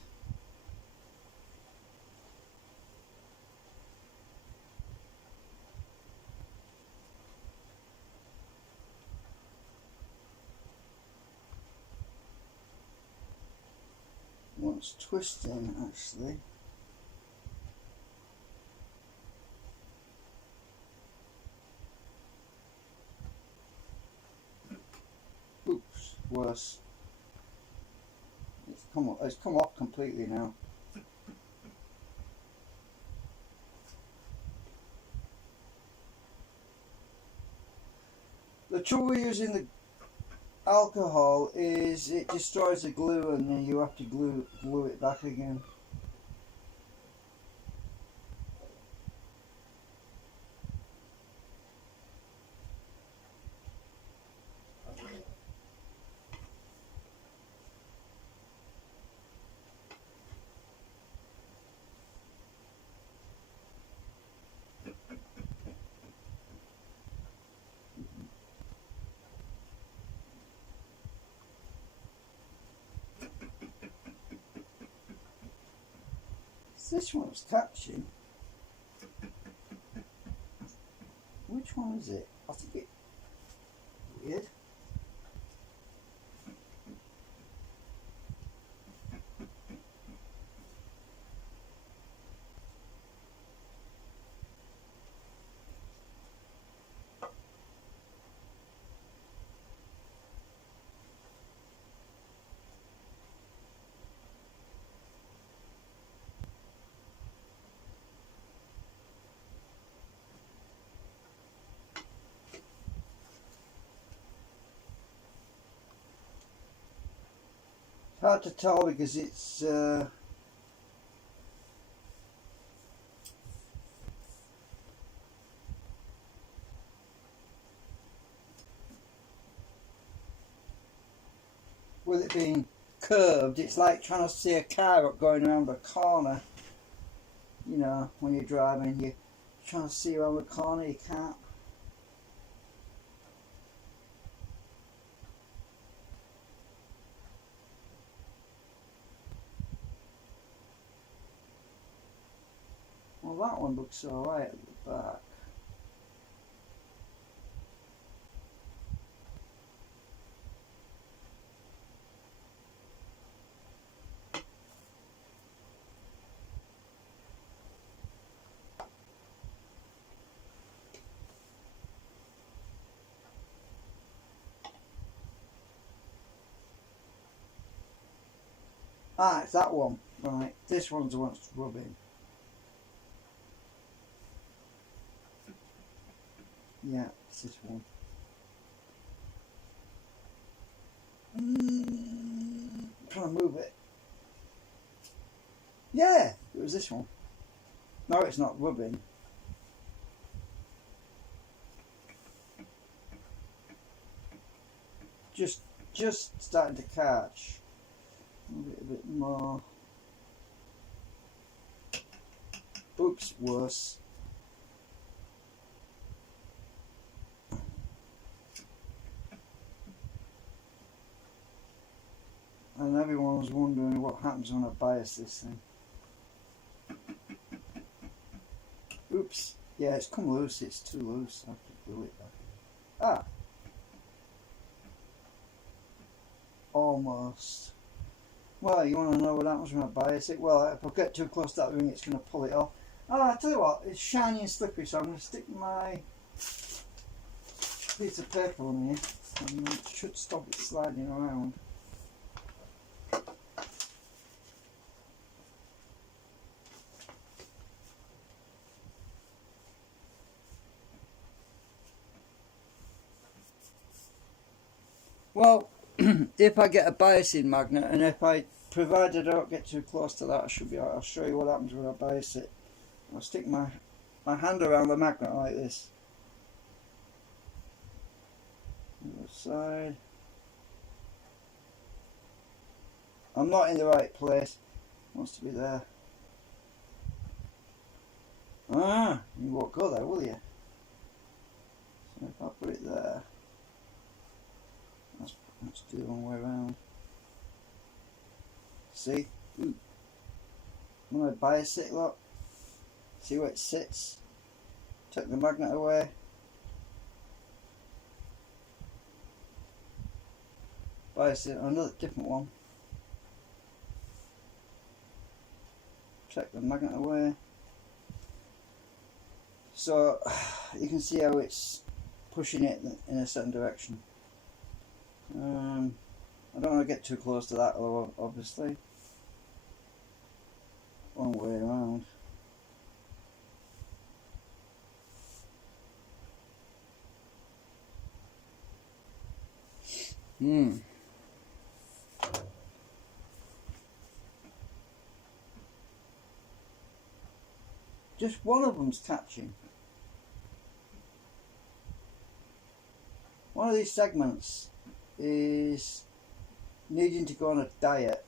What's twisting actually? Oops, worse. It's come off completely now. The trouble with using the alcohol is it destroys the glue and then you have to glue it back again. This one's catching. Which one is it? I think it. Weird. Hard to tell because it's with it being curved, it's like trying to see a car going around a corner. You know, when you're driving, you're trying to see around the corner, you can't. Well, that one looks alright at the back. Ah, it's that one. Right, this one's the one that's rubbing. Yeah, it's this one. Trying to move it. Yeah, it was this one. No, it's not rubbing. Just starting to catch. A bit more. oops, worse. And everyone's wondering what happens when I bias this thing. Oops. Yeah, it's come loose. It's too loose. I have to glue it back. Ah. Almost. Well, you want to know what happens when I bias it? Well, if I get too close to that ring, it's going to pull it off. Oh, I tell you what, it's shiny and slippery, so I'm going to stick my piece of paper on here, and it should stop it sliding around. Well, if I get a biasing magnet, and provided I don't get too close to that, I should be alright. I'll show you what happens when I bias it. I'll stick my hand around the magnet like this. Other side. I'm not in the right place. It wants to be there. Ah, you won't go there, will you? So if I put it there, let's do the wrong way around. See? Ooh. When I bias it, look. See where it sits? Take the magnet away. Bias it, another different one. Take the magnet away. So you can see how it's pushing it in a certain direction. I don't want to get too close to that, though, obviously. One way around. Just one of them's catching. One of these segments is needing to go on a diet.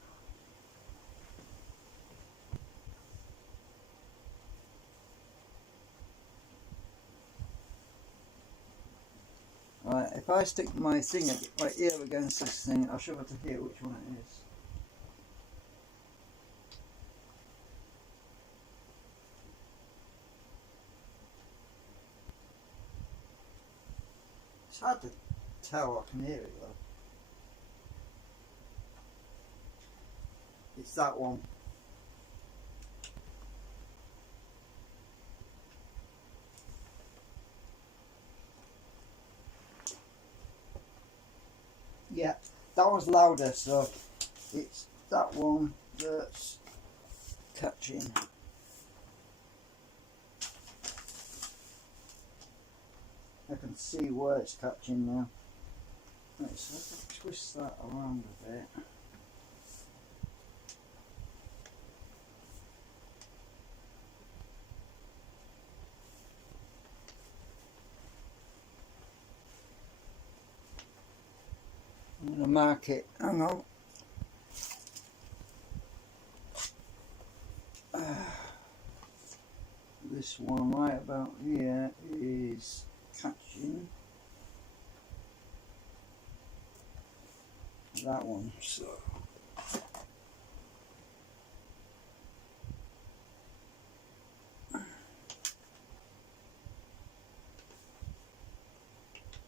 Right, if I stick my thing, my ear against this thing, I should be able to hear which one it is. It's hard to tell, I can hear it though. It's that one. Yeah, that one's louder, so it's that one that's catching. I can see where it's catching now. Right, so I can twist that around a bit. I'm going to mark it. Hang on. This one right about here is catching that one, so I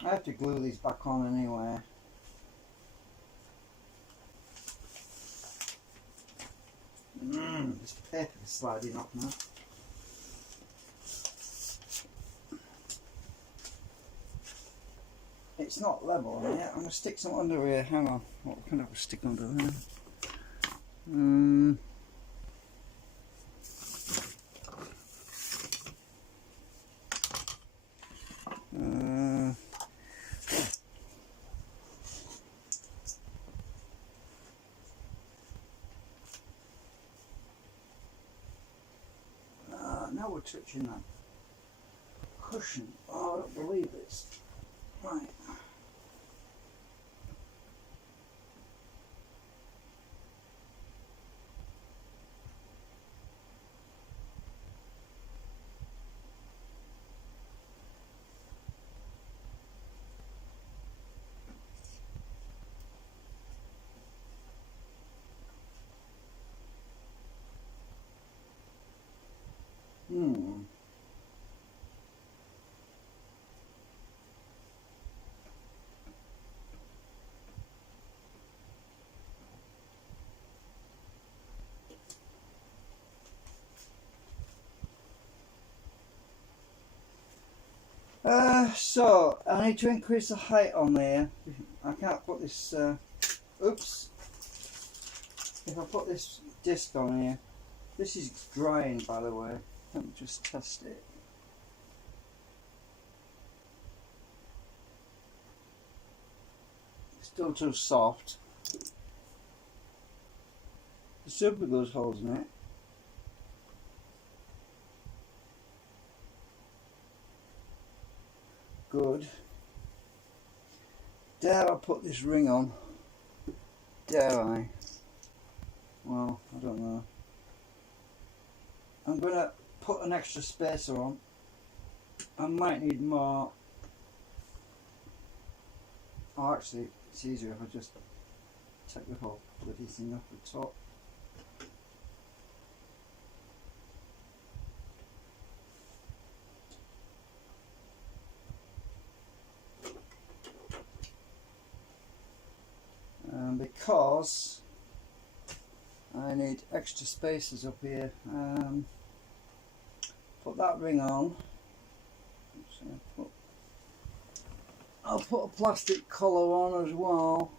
have to glue these back on anyway. This paper is sliding off now. It's not level yet. I'm going to stick some under here. Hang on. What can I stick under there? Now we're touching that cushion. Oh, I don't believe it's right. So I need to increase the height on there. I can't put this oops, if I put this disc on here, this is drying by the way, let me just test it. Still too soft. The super glue's holding it. Good. Dare I put this ring on? Dare I? Well, I don't know. I'm going to put an extra spacer on. I might need more. Oh, actually, it's easier if I just take the whole bloody thing off the top. Because I need extra spacers up here. Put that ring on. I'll put a plastic collar on as well.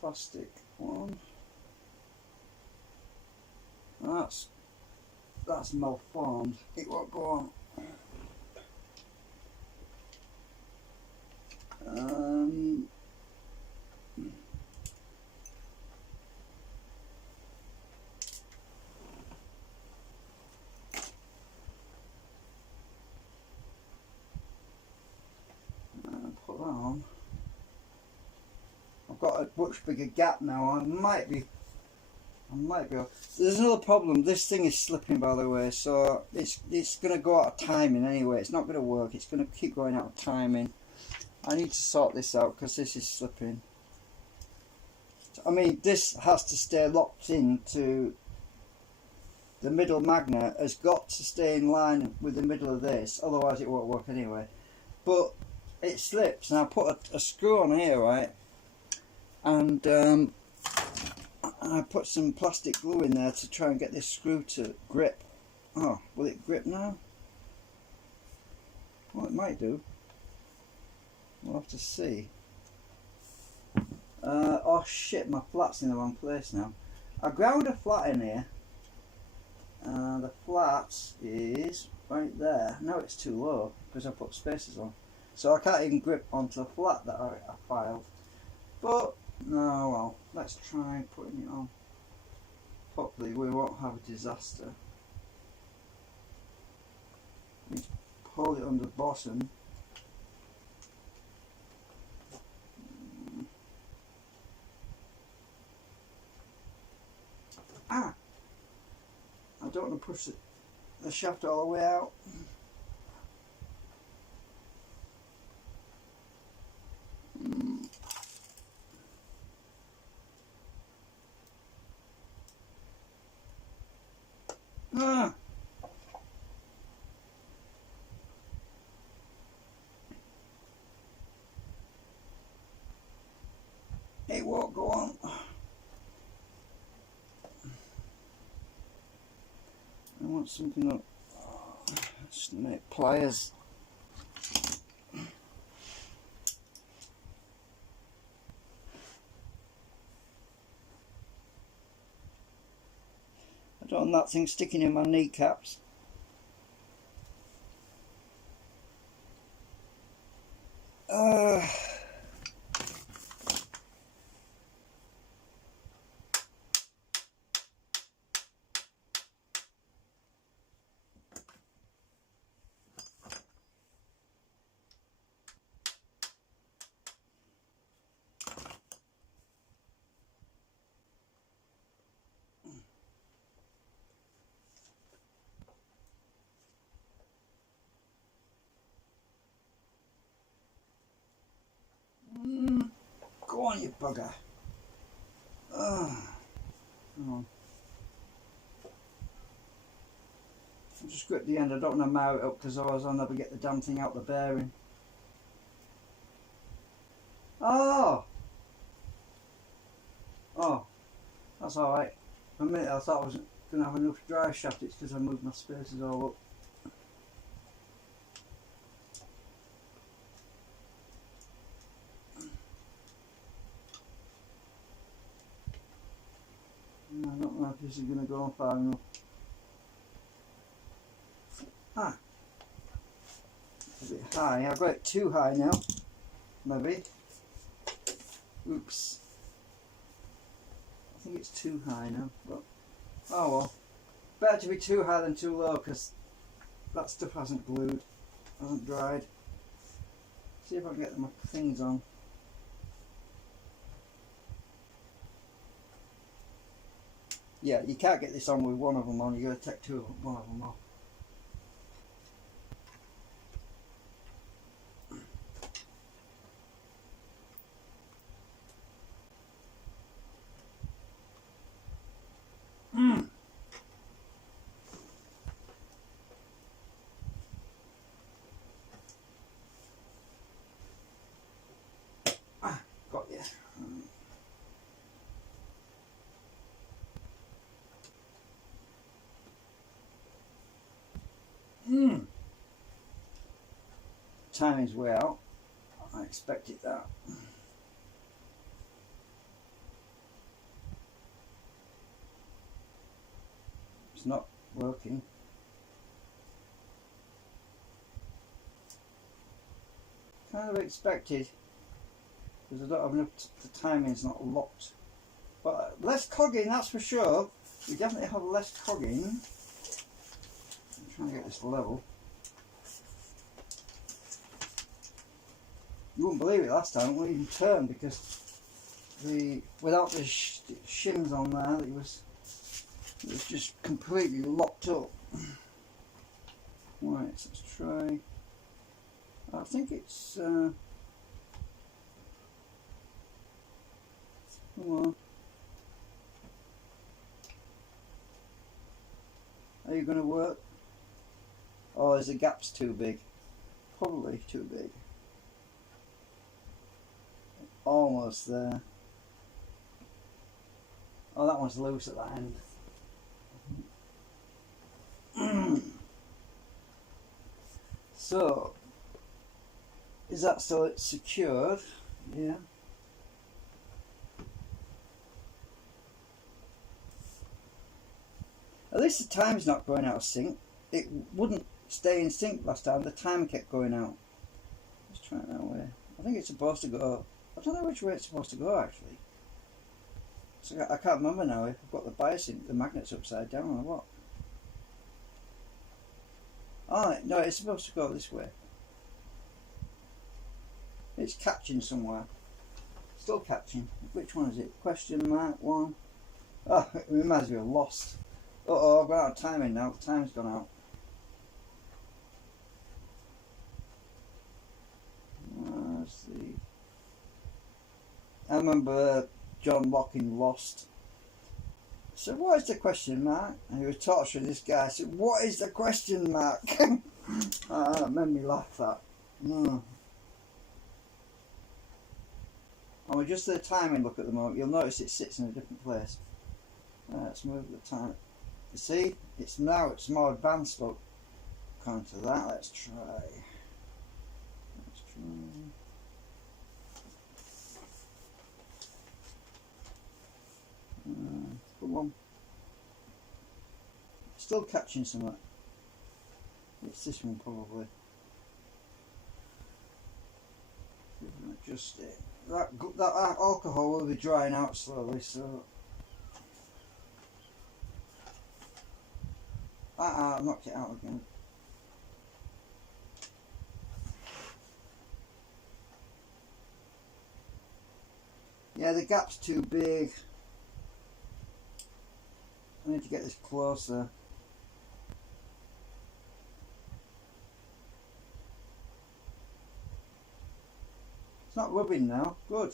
Plastic one. That's malformed. It won't go on. Put that on. I've got a much bigger gap now. I might be. There's another problem. This thing is slipping, by the way, so it's going to go out of timing anyway. It's not going to work. It's going to keep going out of timing. I need to sort this out because this is slipping. I mean, this has to stay locked into the middle magnet. Has got to stay in line with the middle of this, otherwise it won't work anyway. But it slips, and I put a screw on here, right? And I put some plastic glue in there to try and get this screw to grip. Oh, will it grip now? Well, it might do. We'll have to see. Oh shit, my flat's in the wrong place now. I ground a flat in here. The flat is right there. Now it's too low because I put spacers on. So I can't even grip onto the flat that I filed. But, no, well, let's try putting it on. Hopefully we won't have a disaster. Let's pull it on the bottom. Ah! I don't want to push the shaft all the way out. Ah! It won't go on. I want something up. Just make pliers. I don't want that thing sticking in my kneecaps. Go on, you bugger. Come on. I'll just grip the end. I don't want to mow it up because otherwise I'll never get the damn thing out the bearing. Oh! Oh, that's alright. For a minute I thought I was going to have enough drive shaft. It's because I moved my spacers all up. don't know if this is going to go on far enough. Ah, a bit high. I've got it too high now. Maybe. Oops. I think it's too high now. But oh well. Better to be too high than too low, because that stuff hasn't glued, hasn't dried. See if I can get my things on. Yeah, you can't get this on with one of them on. You got to take one of them off. Got you. Timing's way out. I expected that. It's not working. Kind of expected, because I don't have enough. The timing's not locked. But less cogging, that's for sure. We definitely have less cogging. I'm trying to get this level. You wouldn't believe it, last time it wouldn't even turn, because without the shims on there, it was just completely locked up. Right, let's try. I think it's come on. Are you going to work? Oh, is the gap's too big? Probably too big. Almost there. Oh, that one's loose at that end. So, is that still secured? Yeah. At least the time's not going out of sync. It wouldn't stay in sync last time. The time kept going out. Let's try it that way. I think it's supposed to go. I don't know which way it's supposed to go actually. So I can't remember now if I've got the biasing, the magnet's upside down or what. Oh no, it's supposed to go this way. It's catching somewhere. Still catching. Which one is it? Question mark 1. Oh, it reminds me of Lost. Uh-oh, I've got out of timing now. The time's gone out. Let's see. I remember John Locke in Lost. So what is the question mark? And he was torturing this guy. I said, what is the question mark? That made me laugh, that. And we're just at the timing look at the moment. You'll notice it sits in a different place. Let's move the time. You see, it's more advanced look. Come to that. Let's try. Come on. Still catching something. It's this one probably. Adjust it. That alcohol will be drying out slowly, so. I've knocked it out again. Yeah, the gap's too big. I need to get this closer. It's not rubbing now. Good.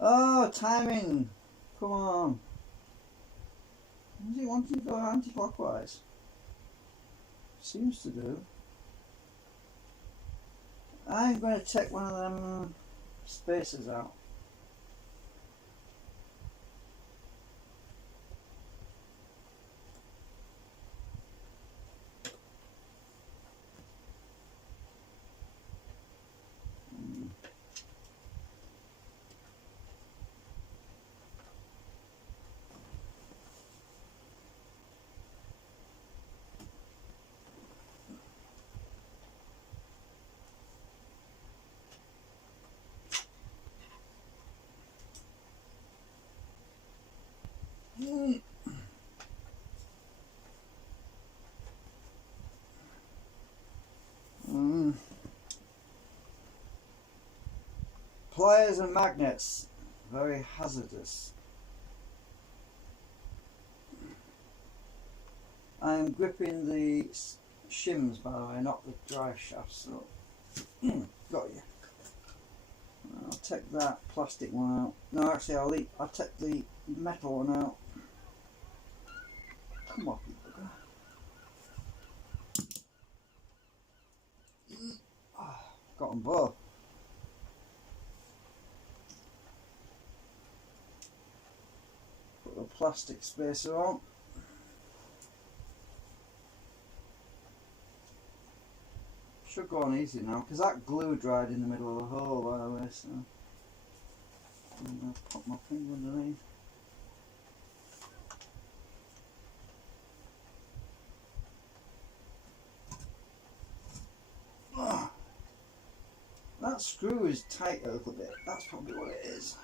Oh, timing. Come on. Does he want to go anti-clockwise? Seems to do. I'm going to take one of them spacers out. and magnets, very hazardous. I'm gripping the shims, by the way, not the drive shaft, so got you. I'll take that plastic one out. No, actually I'll take the metal one out. Come on, you bugger. Oh, got them both. Put the plastic spacer on. Should go on easy now, because that glue dried in the middle of the hole, by the way, so I'm going to put my finger underneath. Oh, that screw is tight a little bit, that's probably what it is.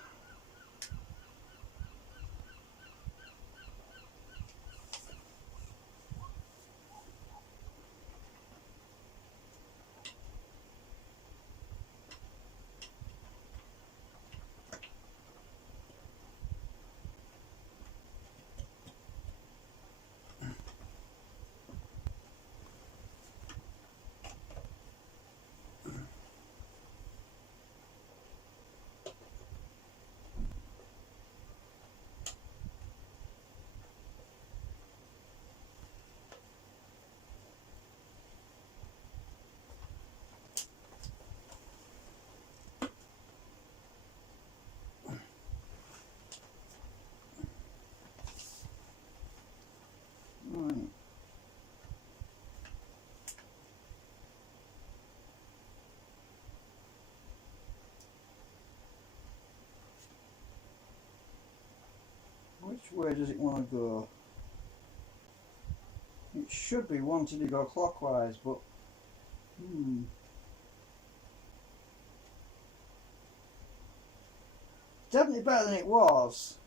Right. Which way does it want to go? It should be wanting to go clockwise, but definitely better than it was.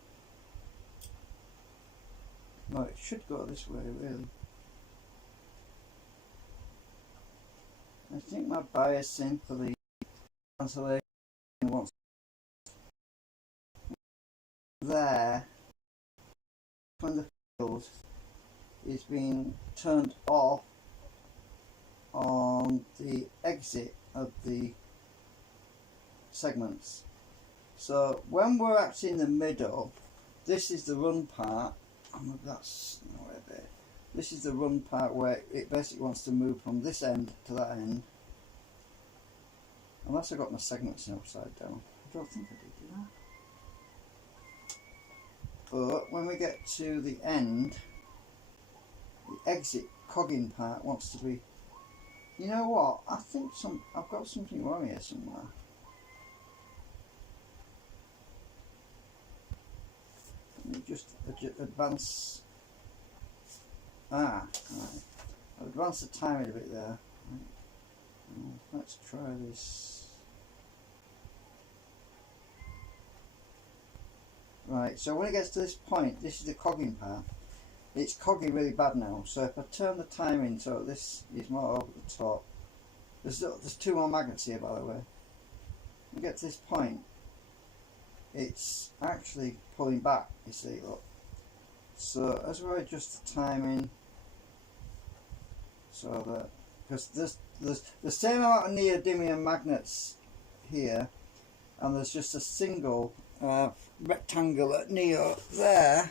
No, it should go this way, really. I think my biasing for the cancellation wants there when the field is being turned off on the exit of the segments. So when we're actually in the middle, this is the run part. Oh, that's no way a bit. This is the run part where it basically wants to move from this end to that end. Unless I got my segments upside down. I don't think I did that. But when we get to the end, the exit cogging part wants to be. You know what? I think I've got something wrong here somewhere. Let me just advance. Right. I've advanced the timing a bit there. Right. Let's try this. Right, so when it gets to this point, this is the cogging part. It's cogging really bad now, so if I turn the timing so this is more over the top. There's two more magnets here, by the way. When we get to this point, it's actually pulling back, you see, look. So as we adjust the timing, so that, because there's the same amount of neodymium magnets here, and there's just a single rectangular neo there,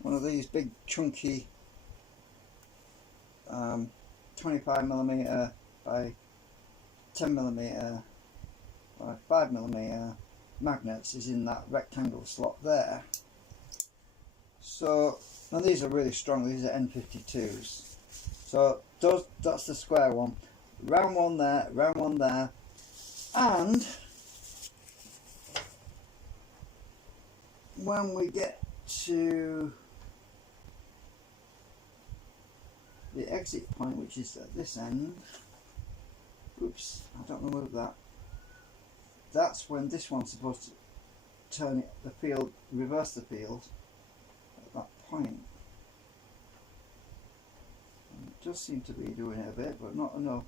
one of these big chunky 25mm by 10mm by 5mm magnets is in that rectangle slot there. So, and these are really strong, these are N52s. So that's the square one. Round one there, round one there, and when we get to the exit point, which is at this end, oops, I don't remove that. That's when this one's supposed to turn it, the field, reverse the field at that point. And it does seem to be doing it a bit, but not enough.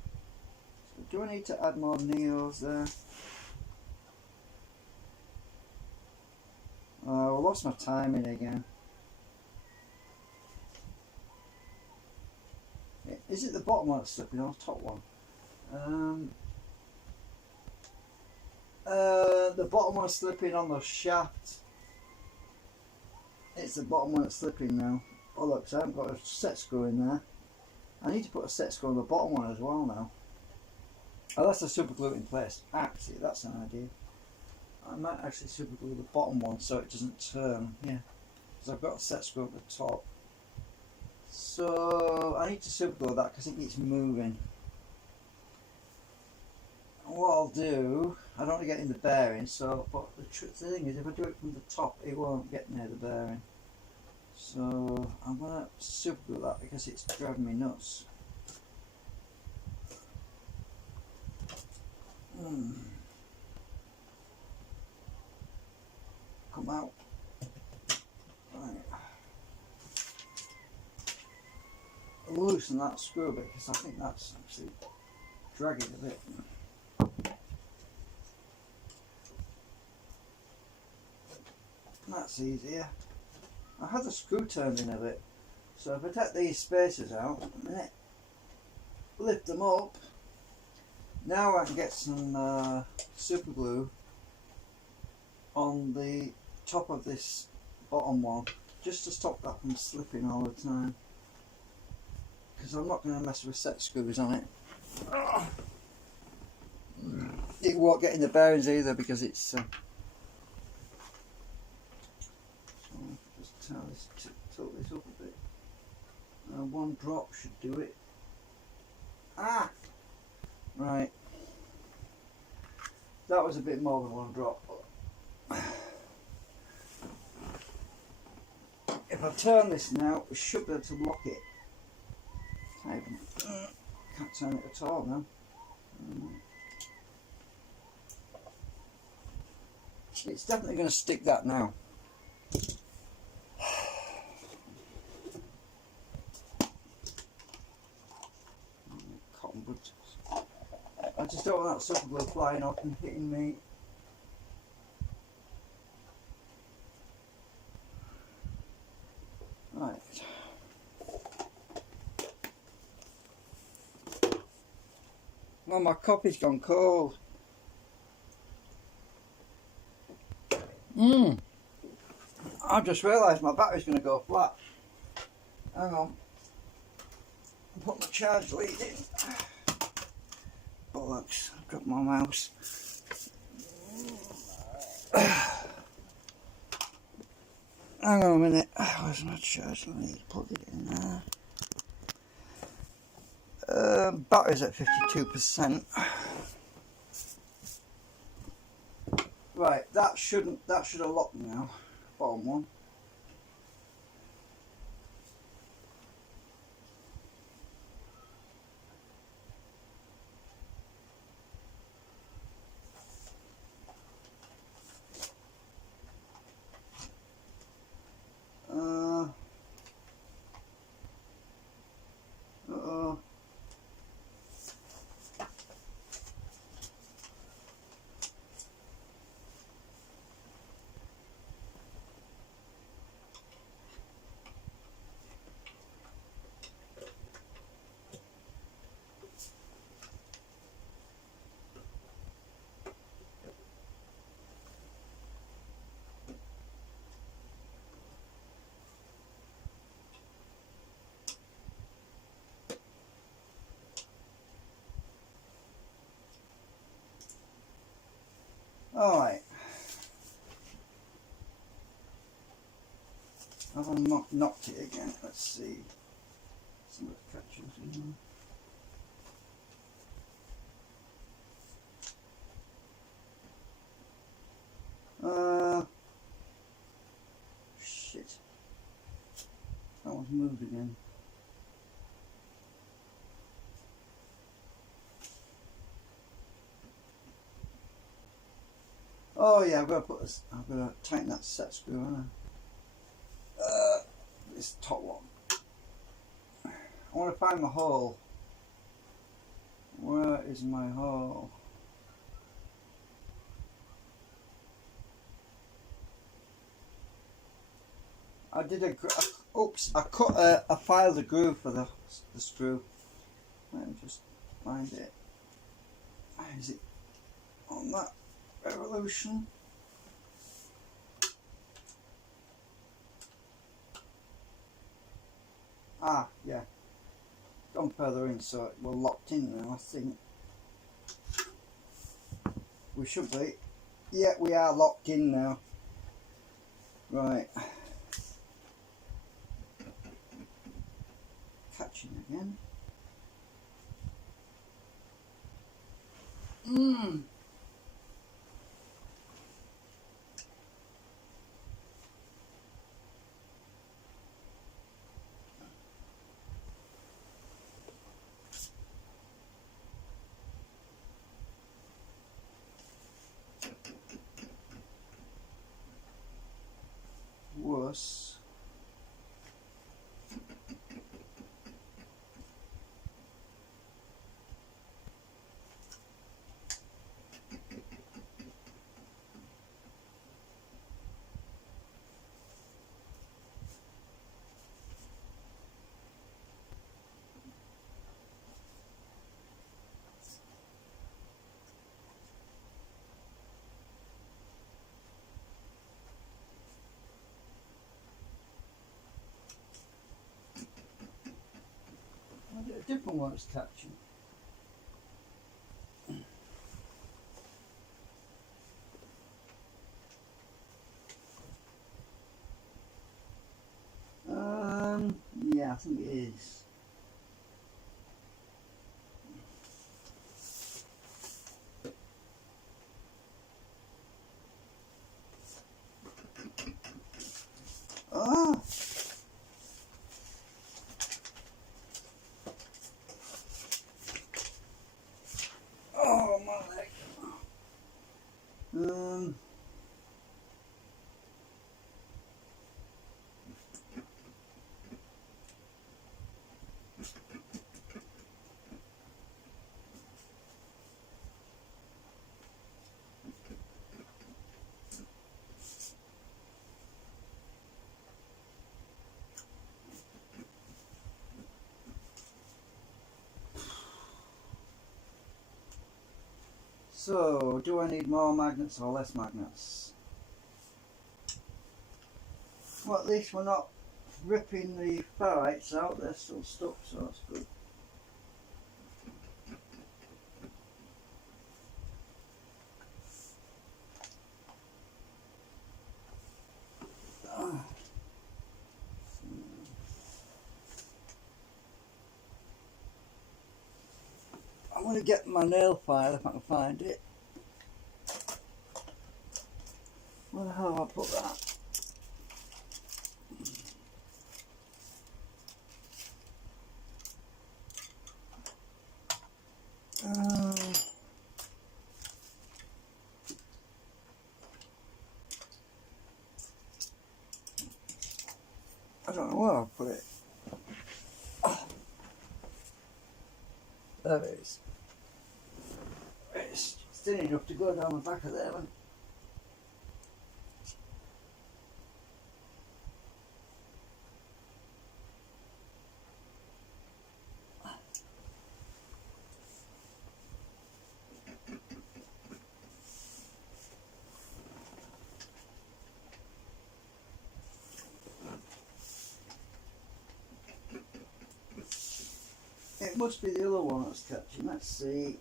Do I need to add more neos there? Oh, I lost my timing again. Is it the bottom one that's slipping or the top one? The bottom one's slipping on the shaft. It's the bottom one that's slipping now. Oh look, so I haven't got a set screw in there. I need to put a set screw on the bottom one as well now. Oh, that's a super glue in place. Actually, that's an idea. I might actually super glue the bottom one so it doesn't turn. Yeah, because I've got a set screw at the top. So I need to super glue that because it keeps moving. And what I'll do, I don't want to get in the bearing, so but the thing is, if I do it from the top, it won't get near the bearing. So I'm gonna super glue that because it's driving me nuts. Come out. Right. Loosen that screw a bit because I think that's actually dragging a bit. That's easier. I had the screw turned in a bit, so if I take these spacers out, a minute, lift them up, now I can get some super glue on the top of this bottom one, just to stop that from slipping all the time, because I'm not going to mess with set screws on it. It won't get in the bearings either because it's tilt this up a bit. One drop should do it. Ah! Right. That was a bit more than one drop. If I turn this now, we should be able to lock it. Can't turn it at all now. It's definitely going to stick that now. I just don't want that super glue flying off and hitting me. Right. Well, my coffee's gone cold. I've just realised my battery's going to go flat. Hang on. I'll put my charge lead in. Bollocks, I've got my mouse. Hang on a minute. Where's my charge lead? Plug it in there. Battery's at 52%. Right, that should have locked now. Bottom one. Alright. I've knocked it again. Let's see. Some of the catches in there. Shit. That one's moved again. Oh yeah, I've got to put this. I've got to tighten that set screw on. This top one. I want to find the hole Where is my hole? I did oops, I cut I filed a groove for the screw. Let me just find it. Where is it? On that revolution. Ah, yeah. Gone further in, so we're locked in now, I think. We should be. Yeah, we are locked in now. Right. Catching again. Worse. A different one it's catching. Yeah, I think it is. Ah! Oh, my leg. So, do I need more magnets or less magnets? Well, at least we're not ripping the ferrites out, they're still stuck, so that's good. I'm going to get my nail file if I can find it. Where the hell have I put that? I don't know where I put it. Oh, there it is. It's thin enough to go down the back of there. It must be the other one that's catching. Let's see.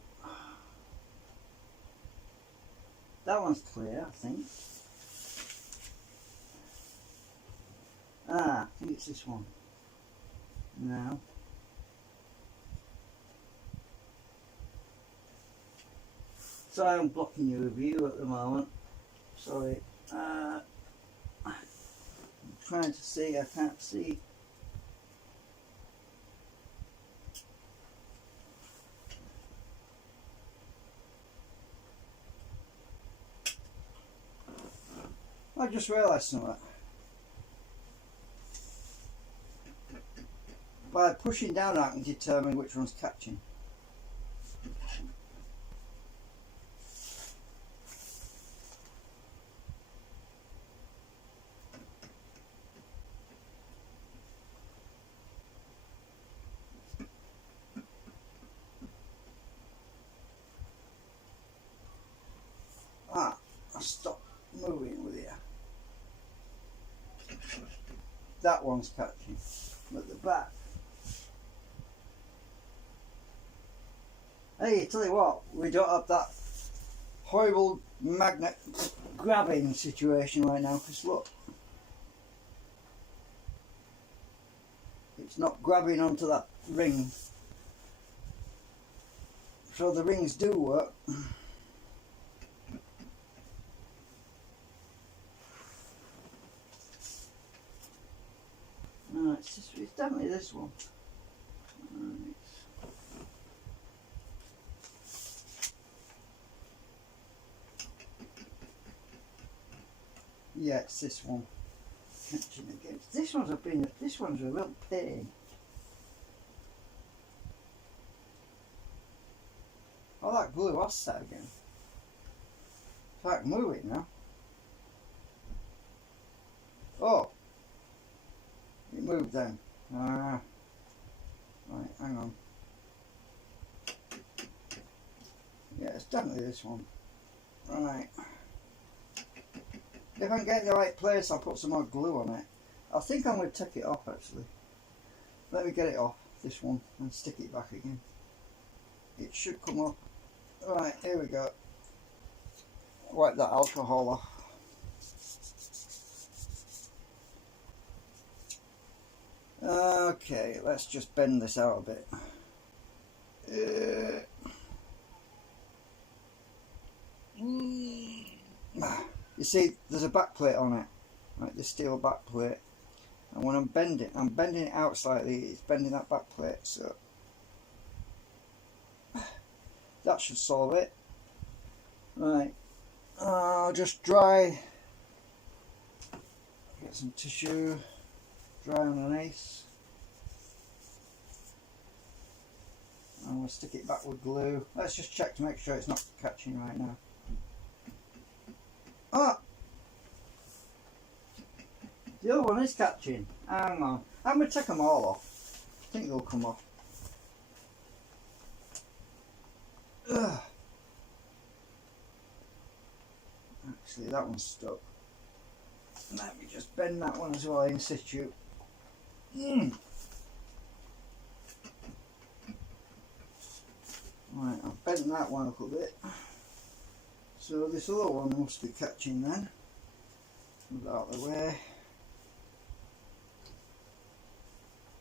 That one's clear, I think. Ah, I think it's this one. No. Sorry, I'm blocking your view at the moment. Sorry. I'm trying to see, I can't see. I just realised something. By pushing down I can determine which one's catching. stop moving with you. That one's catching at the back. Hey, tell you what, we don't have that horrible magnet grabbing situation right now, because look, it's not grabbing onto that ring. So the rings do work. No, it's definitely this one. Yeah, it's this one. Catching against. This one's a real pain. Oh, that glue was set again. If I can move it now. Oh, it moved then. Right, hang on. Yeah, it's definitely this one. Right. If I can get in the right place, I'll put some more glue on it. I think I'm going to take it off actually. Let me get it off, this one, and stick it back again. It should come up. Right, here we go. Wipe that alcohol off. Okay, let's just bend this out a bit. You see, there's a back plate on it, like the steel back plate, and when I'm bending it out slightly, it's bending that back plate, so that should solve it. Right, I'll just get some tissue, dry underneath, and we'll stick it back with glue. Let's just check to make sure it's not catching right now. Oh! The other one is catching. Hang on. I'm going to take them all off. I think they'll come off. Ugh. Actually, that one's stuck. Let me just bend that one as well in situ. Right, I've bent that one a little bit. So this other one must be catching then. Move that out of the way.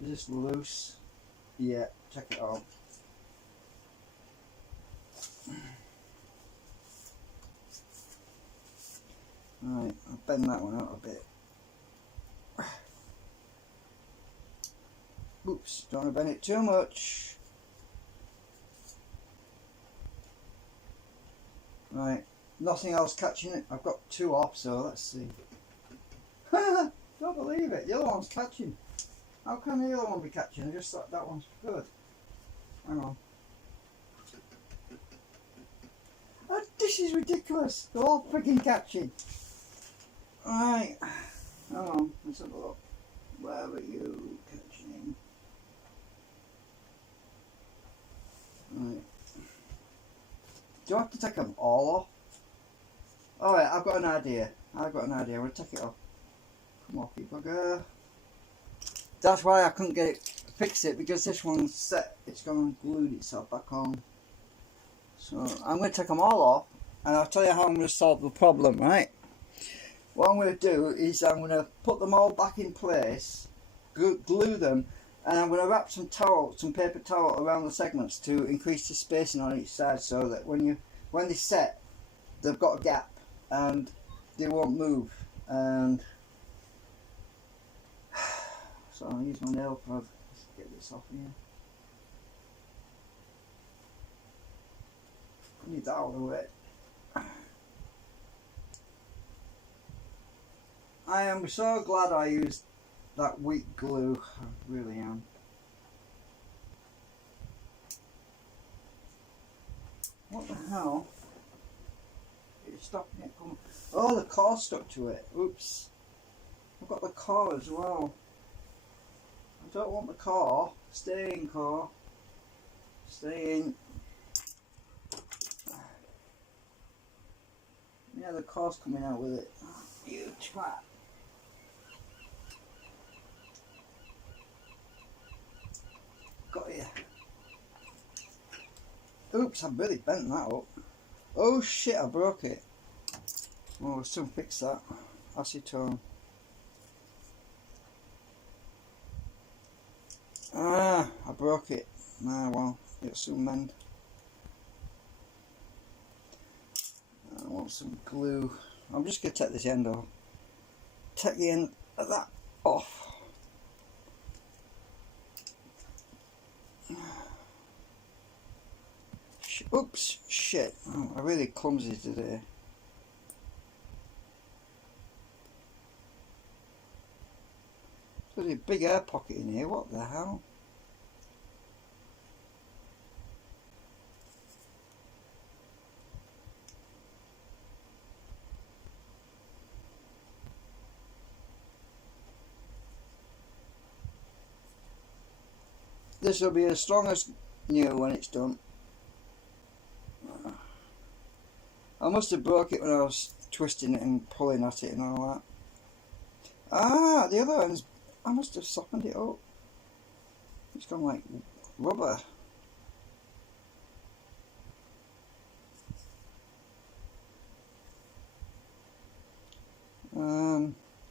Is this loose? Yeah, check it out. Right, I'll bend that one out a bit. Oops, don't want to bend it too much. Right, nothing else catching it. I've got two off, so let's see. Don't believe it, the other one's catching. How can the other one be catching? I just thought that one's good. Hang on. This is ridiculous. They're all freaking catching. Right. Hang on, let's have a look. Where were you catching? Right. Do I have to take them all off? Alright, I've got an idea. I'm going to take it off. Come off, you bugger. That's why I couldn't get it, fix it, because this one's set. It's gone and glued itself back on. So I'm going to take them all off, and I'll tell you how I'm going to solve the problem, right? What I'm going to do is I'm going to put them all back in place, glue them, and I'm going to wrap some paper towel around the segments to increase the spacing on each side, so that when they set, they've got a gap and they won't move. And so I'll use my nail prod to get this off here. Need that out of the way. I am so glad I used that weak glue. I really am. What the hell? It's stopping it coming. Oh, the core stuck to it. Oops. I've got the core as well. I don't want the core. Stay in, core. Stay in. Yeah, the car's coming out with it. You twat. Got you. Oops, I've really bent that up. Oh shit, I broke it. Oh, we'll soon fix that. Acetone. Ah, I broke it. Ah, well, it'll soon mend. I want some glue. I'm just going to take this end off. Take the end of that off. Oops, shit. Oh, I'm really clumsy today. There's a big air pocket in here, what the hell? This will be as strong as new when it's done. I must have broke it when I was twisting it and pulling at it and all that. Ah, the other end's, I must have softened it up. It's gone like rubber.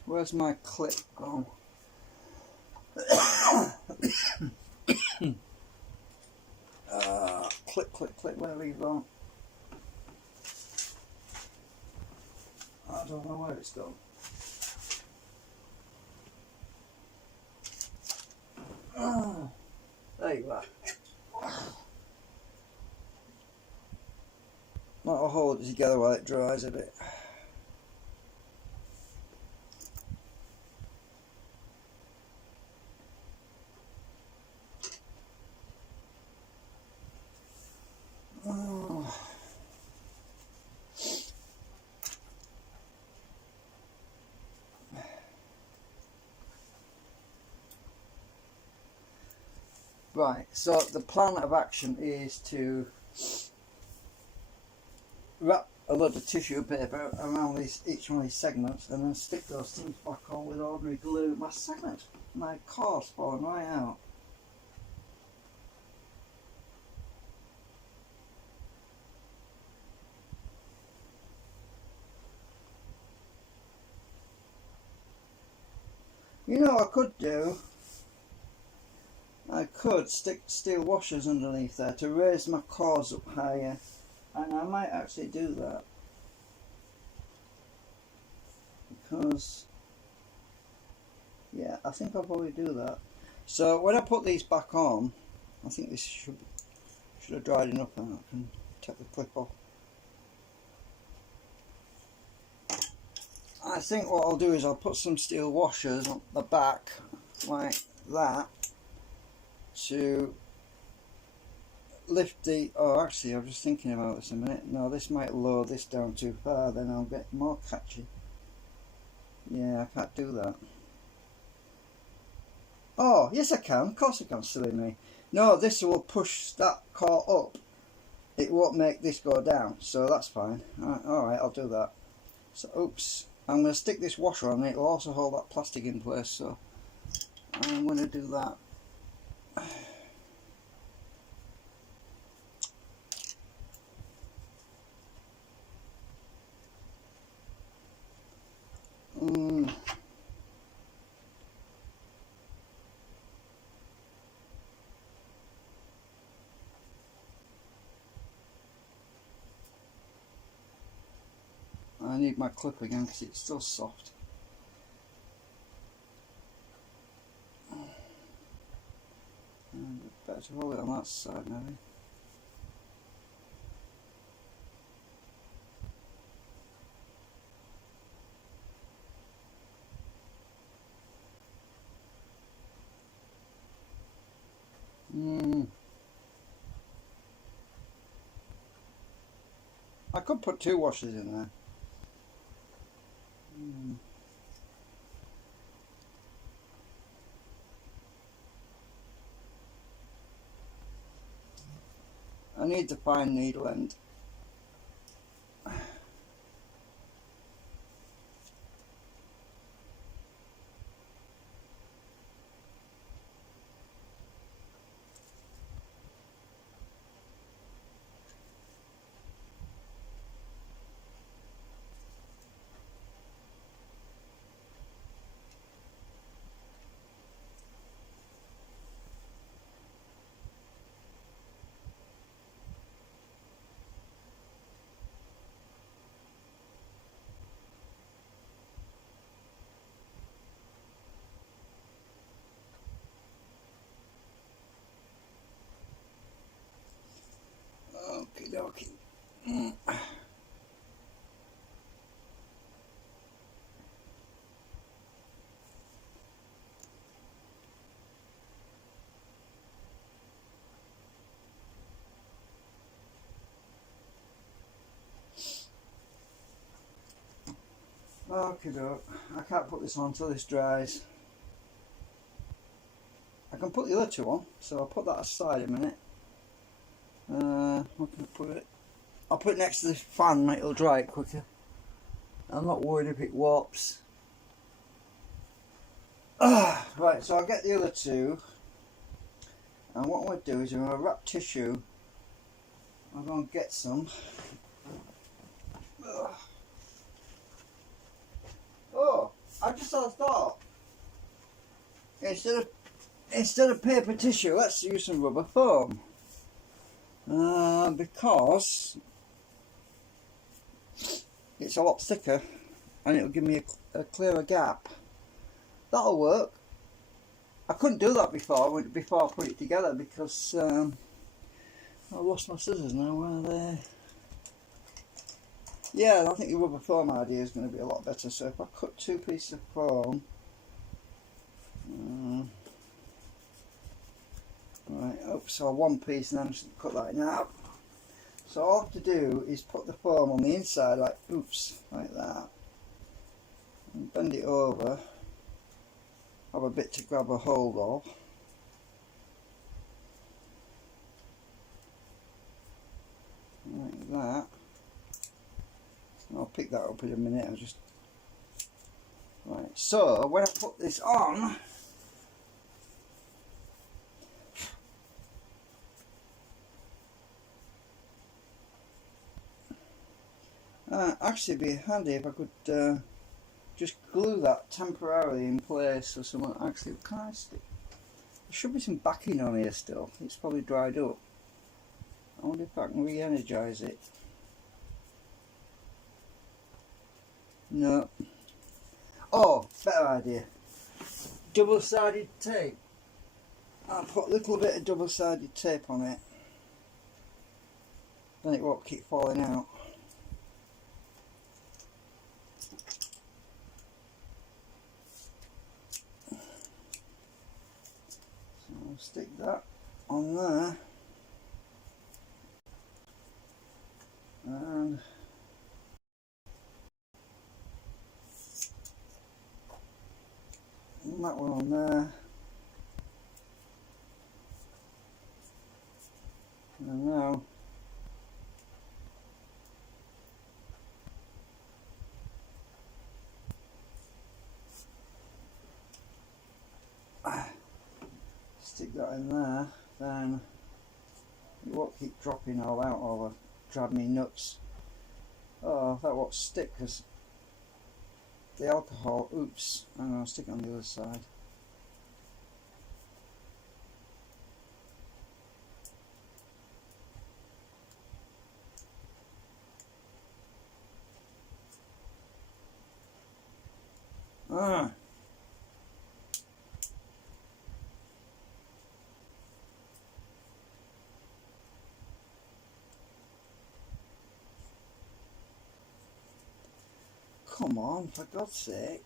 Where's my clip gone? Clip, where have you gone? I don't know where it's gone. Oh, there you are. I'll hold it together while it dries a bit. Oh. Right, so the plan of action is to wrap a load of tissue paper around each one of these segments and then stick those things back on with ordinary glue. My card's falling right out. You know what I could do? I could stick steel washers underneath there to raise my cores up higher, and I might actually do that because, yeah, I think I'll probably do that. So when I put these back on, I think this should have dried enough and I can take the clip off. I think what I'll do is I'll put some steel washers on the back like that to lift the, oh actually I'm just thinking about this a minute, no, this might lower this down too far, then I'll get more catchy. Yeah, I can't do that. Oh yes I can, of course I can, silly me. No, this will push that core up, it won't make this go down, so that's fine. Alright, I'll do that. So oops, I'm going to stick this washer on, it will also hold that plastic in place, so I'm going to do that. I need my clip again because it's still soft. And better to hold it on that side maybe. I could put two washers in there. I need to find needle end. Okay, I can't put this on until this dries. I can put the other two on, so I'll put that aside a minute. Where can I put it? I'll put it next to the fan, it'll dry it quicker. I'm not worried if it warps. Right, so I'll get the other two, and what I'm going to do is I'm going to wrap tissue. I'm going to get some. Oh, I just had a thought. Instead of paper tissue, let's use some rubber foam. Because it's a lot thicker and it'll give me a clearer gap. That'll work. I couldn't do that before I put it together because I lost my scissors now. Where are they? Yeah, I think the rubber foam idea is going to be a lot better. So if I cut two pieces of foam, right, so one piece and then just cut that in half. So all I have to do is put the foam on the inside like that, and bend it over, have a bit to grab a hold of, like that. I'll pick that up in a minute. Right, so when I put this on, actually it'd be handy if I could just glue that temporarily in place or something. Actually, can I stick? There should be some backing on here still. It's probably dried up. I wonder if I can re-energise it. No. Oh, better idea. Double-sided tape. I'll put a little bit of double-sided tape on it. Then it won't keep falling out. So I'll stick that on there. And that one on there, and now stick that in there, then it won't keep dropping all out or drive me nuts. Oh, that won't stick because the alcohol, I'm going to stick it on the other side. Come on, for God's sake.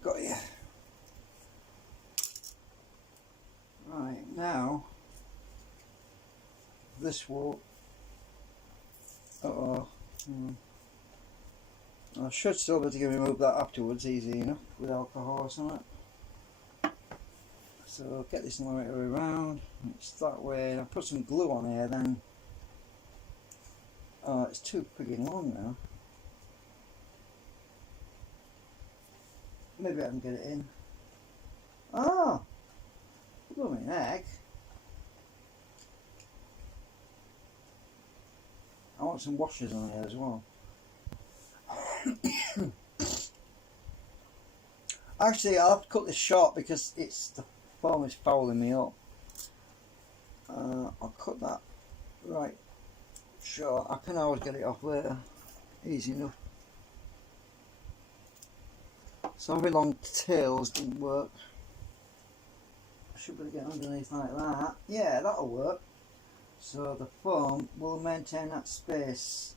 Got you. Right, now this will. I should still be able to remove that afterwards, easy enough, with alcohol or something. So get this right around. It's that way. I'll put some glue on here then. Oh, it's too frigging long now. Maybe I can get it in. Oh! Blooming heck. I want some washers on here as well. Actually, I'll have to cut this short because the foam is fouling me up. I'll cut that right short. I can always get it off later. Easy enough. So very long tails didn't work. I should be able to get underneath like that. Yeah, that'll work. So the foam will maintain that space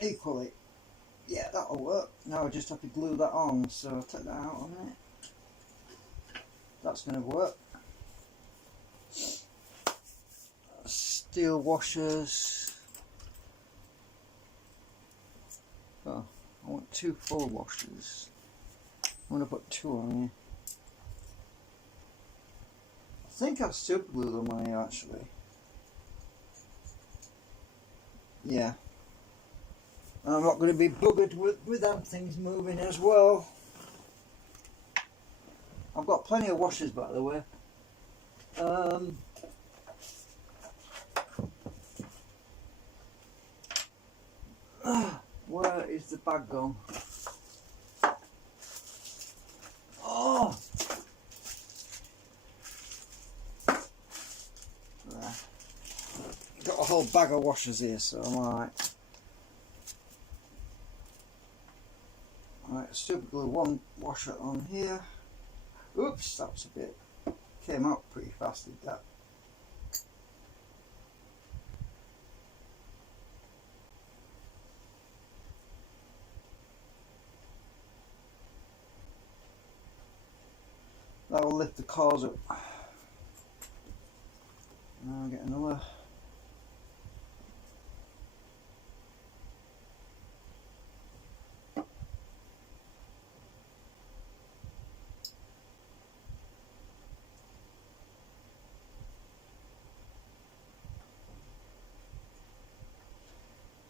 equally. Yeah, that'll work. Now I just have to glue that on, so I'll take that out a minute. That's going to work. Steel washers. Oh, I want 2 full washers. I'm going to put 2 on here. I think I've super glued them on here actually. Yeah. And I'm not going to be buggered with them things moving as well. I've got plenty of washers, by the way. Where is the bag gone? Oh! There. Got a whole bag of washers here, so I'm alright. Alright, super glue 1 washer on here. Oops, that was a bit, came out pretty fast, did that. That will lift the cars up. Now I'll get another.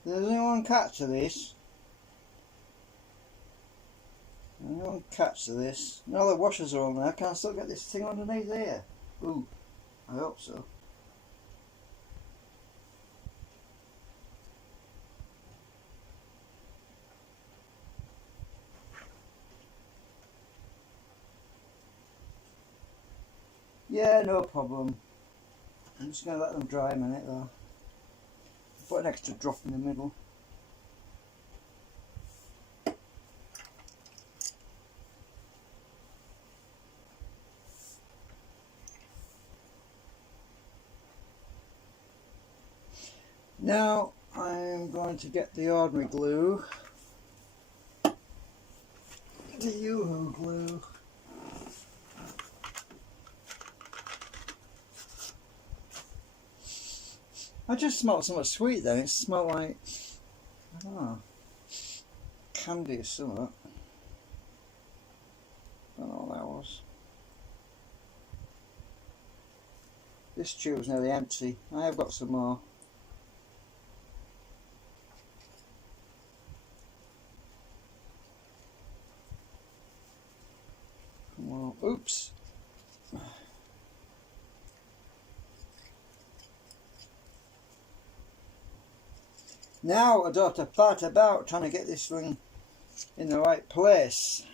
Does anyone catch this? Anyone catch this? No, the washers are on there. Can I still get this thing underneath here? Ooh, I hope so. Yeah, no problem. I'm just going to let them dry a minute though. Put an extra drop in the middle. Now I'm going to get the ordinary glue, the Yoo-hoo glue. I just smelled something sweet then. It smelled like, I don't know, candy or something. Don't know what that was. This tube's nearly empty. I have got some more. Well, oops. Now I don't have to fart about trying to get this thing in the right place.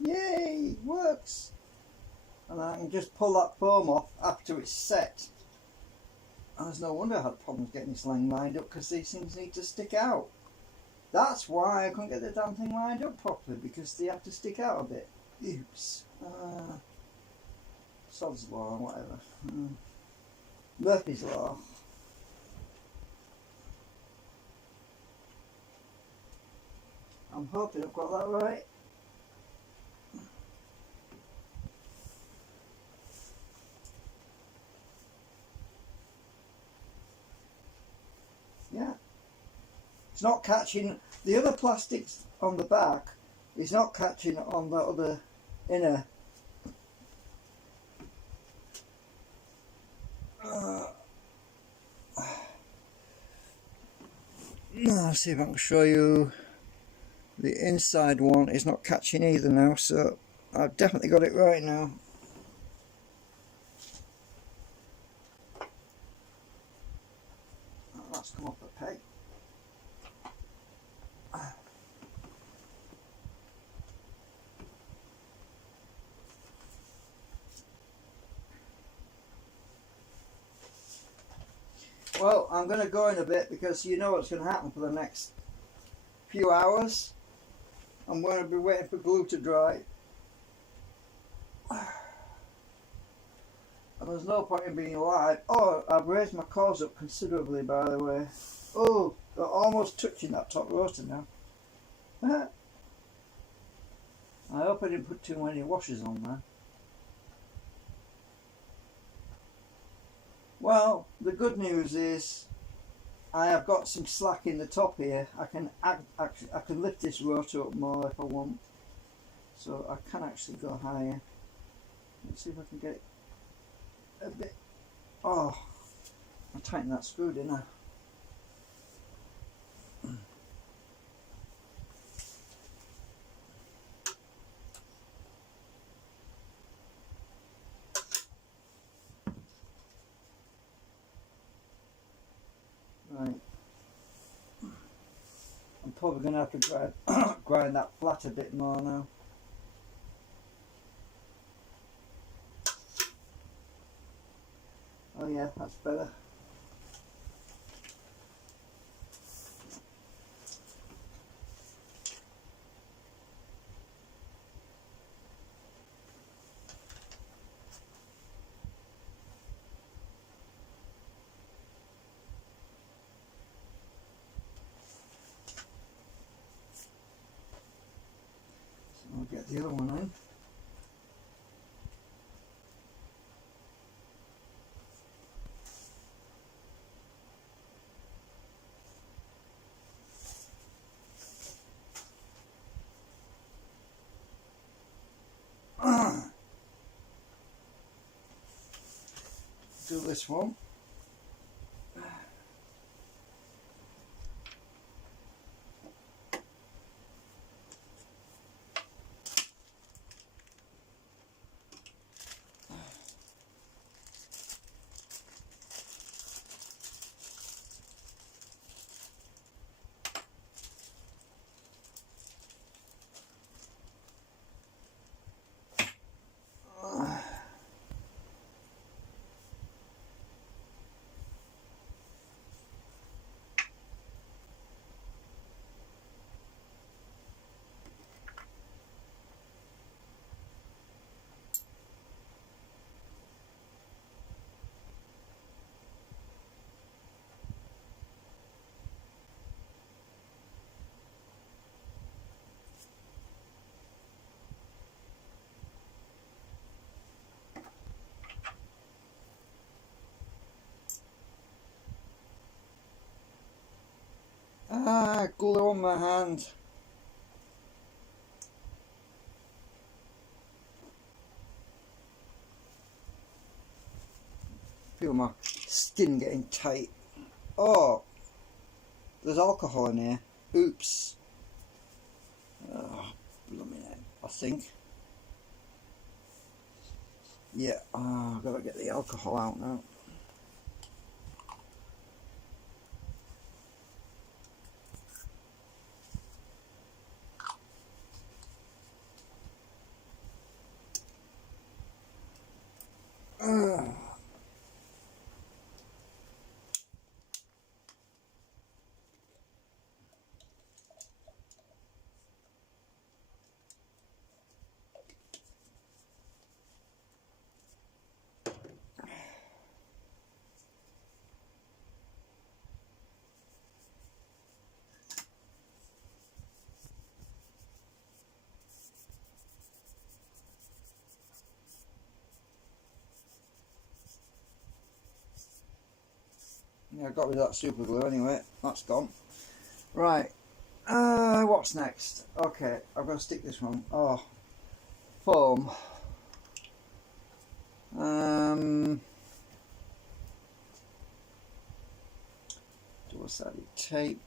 Yay, works! And I can just pull that foam off after it's set. And there's no wonder I had problems getting this line lined up, because these things need to stick out. That's why I couldn't get the damn thing lined up properly, because they have to stick out a bit. Oops. Sod's law, whatever. Murphy's law. I'm hoping I've got that right. Yeah. It's not catching, the other plastics on the back is not catching on the other inner. Let's see if I can show you. The inside one is not catching either now, so I've definitely got it right now. Oh, that's come off the peg. Well, I'm going to go in a bit because you know what's going to happen for the next few hours. I'm going to be waiting for glue to dry. And there's no point in being live. Oh, I've raised my cores up considerably, by the way. Oh, they're almost touching that top rotor now. I hope I didn't put too many washers on there. Well, the good news is I have got some slack in the top here. I can lift this rotor up more if I want, so I can actually go higher. Let's see if I can get it a bit. Oh, I tightened that screw, didn't I? Right. I'm probably going to have to grind that flat a bit more now. Oh yeah, that's better. So I'll get the other one in. Do this one. Ah, glue on my hand. Feel my skin getting tight. Oh, there's alcohol in here. Oops. Oh, blooming heck, I think. Yeah, I've got to get the alcohol out now. Yeah, I got rid of that super glue anyway. That's gone. Right. What's next? Okay, I've got to stick this one. Oh, foam. Double-sided tape.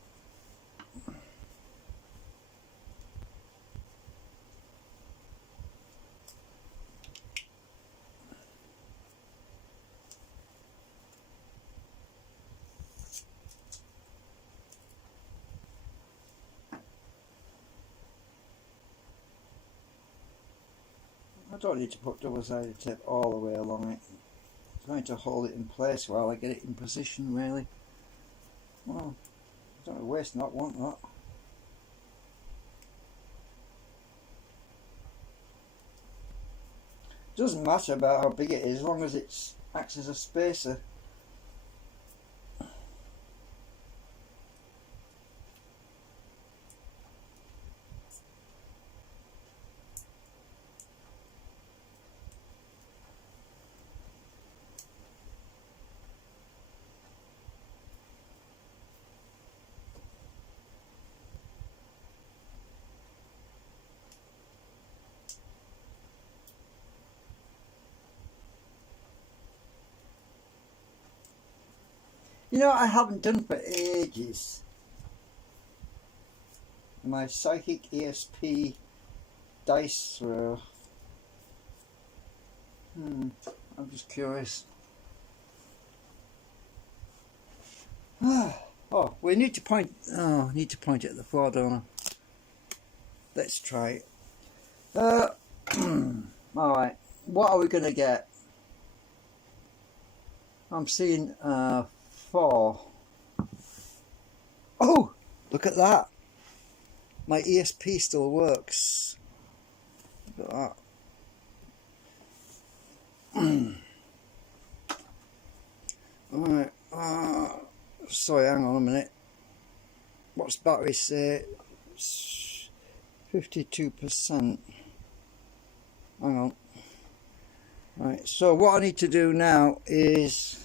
I don't need to put double-sided tape all the way along it. It's going to hold it in place while I get it in position, really. Well, don't waste not, want that. Doesn't matter about how big it is, as long as it acts as a spacer. You know what I haven't done for ages? My psychic ESP dice throw. I'm just curious. Oh, we need to point. Oh, I need to point it at the floor, don't I? Let's try it. Alright, what are we going to get? I'm seeing 4. Oh, look at that. My ESP still works. Look at that. Alright, sorry, hang on a minute. What's battery say? 52%. Hang on. Right, so what I need to do now is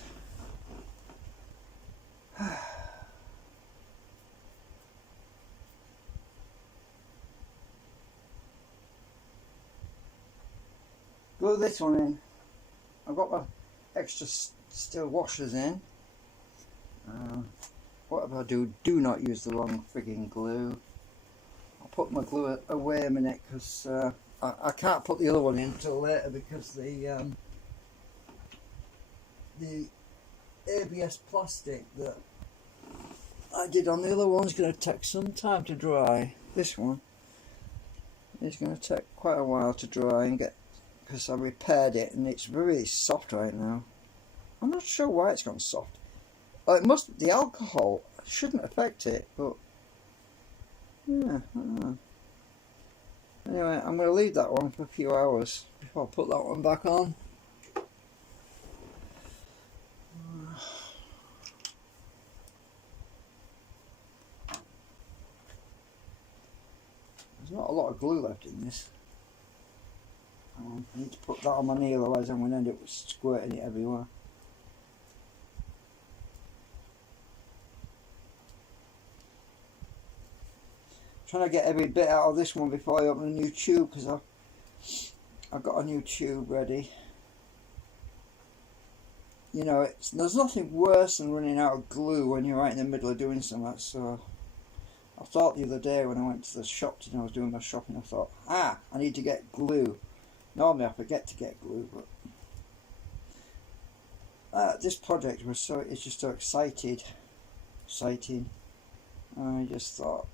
glue this one in. I've got my extra steel washers in. Whatever I do, do not use the wrong frigging glue. I'll put my glue away a minute because I can't put the other one in until later because the ABS plastic that I did on the other one's going to take some time to dry. This one is going to take quite a while to dry and get, because I repaired it and it's really soft right now. I'm not sure why it's gone soft. It must, the alcohol shouldn't affect it, but yeah, I don't know. Anyway, I'm going to leave that one for a few hours before I put that one back on. There's not a lot of glue left in this. I need to put that on my knee, otherwise I'm going to end up squirting it everywhere. Trying to get every bit out of this one before I open a new tube, because I've got a new tube ready. You know, there's nothing worse than running out of glue when you're right in the middle of doing something. So I thought the other day when I went to the shop today, I was doing my shopping, I thought, I need to get glue. Normally I forget to get glue, but this project was it's just so exciting. I just thought,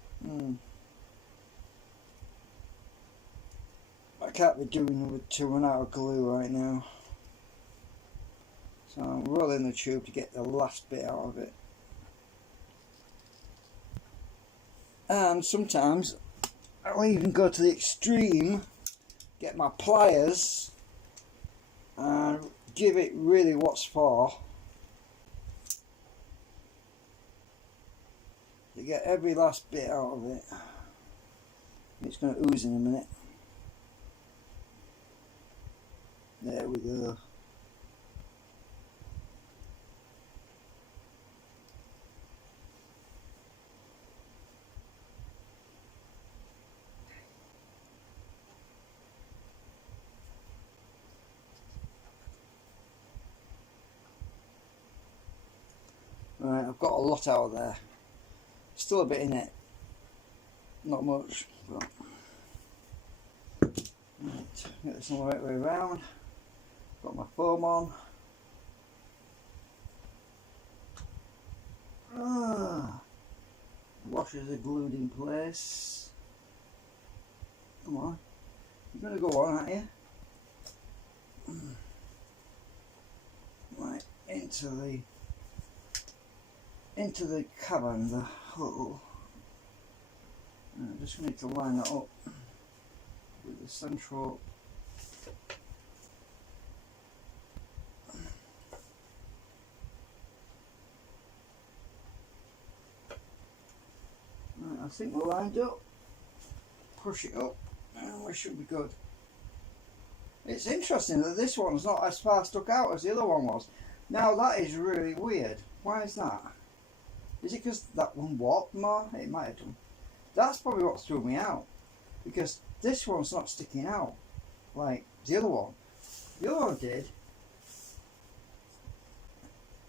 I can't be doing with to run out of glue right now. So I'm rolling the tube to get the last bit out of it. And sometimes I'll even go to the extreme, get my pliers and give it really what's for, to get every last bit out of it. It's going to ooze in a minute. There we go. Right, I've got a lot out of there. Still a bit in it. Not much, but right, get this all the right way around. Got my foam on. Washers are glued in place. Come on, you're gonna go on, aren't you? Right, into the cavern, the hole. I just need to line that up with the central think we're lined up. Push it up and we should be good. It's interesting that this one's not as far stuck out as the other one was. Now that is really weird. Why is that? Is it because that one warped more? It might have done. That's probably what threw me out. Because this one's not sticking out like the other one. The other one did.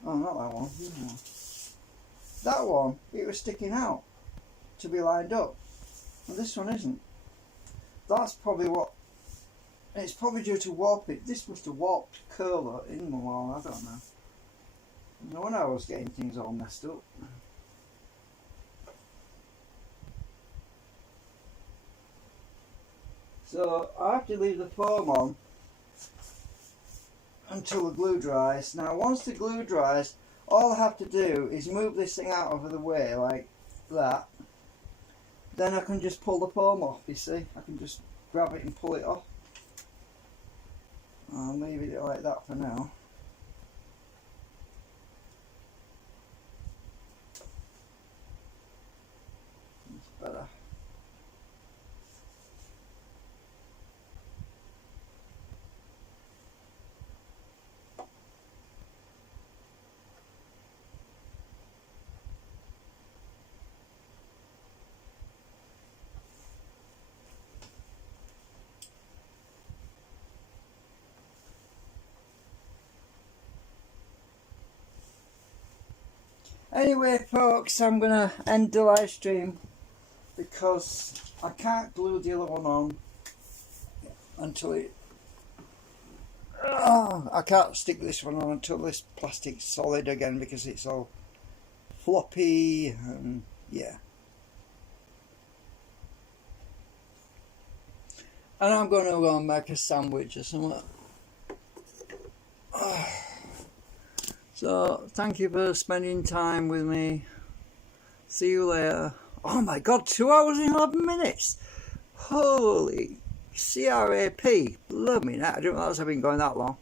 Oh, not that one. That one, it was sticking out to be lined up. And this one isn't. That's probably what... It's probably due to warping. This must have warped curler in the wall. I don't know. No wonder I was getting things all messed up. So I have to leave the foam on until the glue dries. Now once the glue dries, all I have to do is move this thing out of the way like that. Then I can just pull the foam off, you see. I can just grab it and pull it off. I'll leave it like that for now. It's better. Anyway folks, I'm going to end the live stream because I can't glue the other one on until it... I can't stick this one on until this plastic's solid again because it's all floppy and yeah. And I'm going to go and make a sandwich or something. So, thank you for spending time with me. See you later. Oh my god, 2 hours and 11 minutes! Holy crap! Love me now. I didn't realise I've been going that long.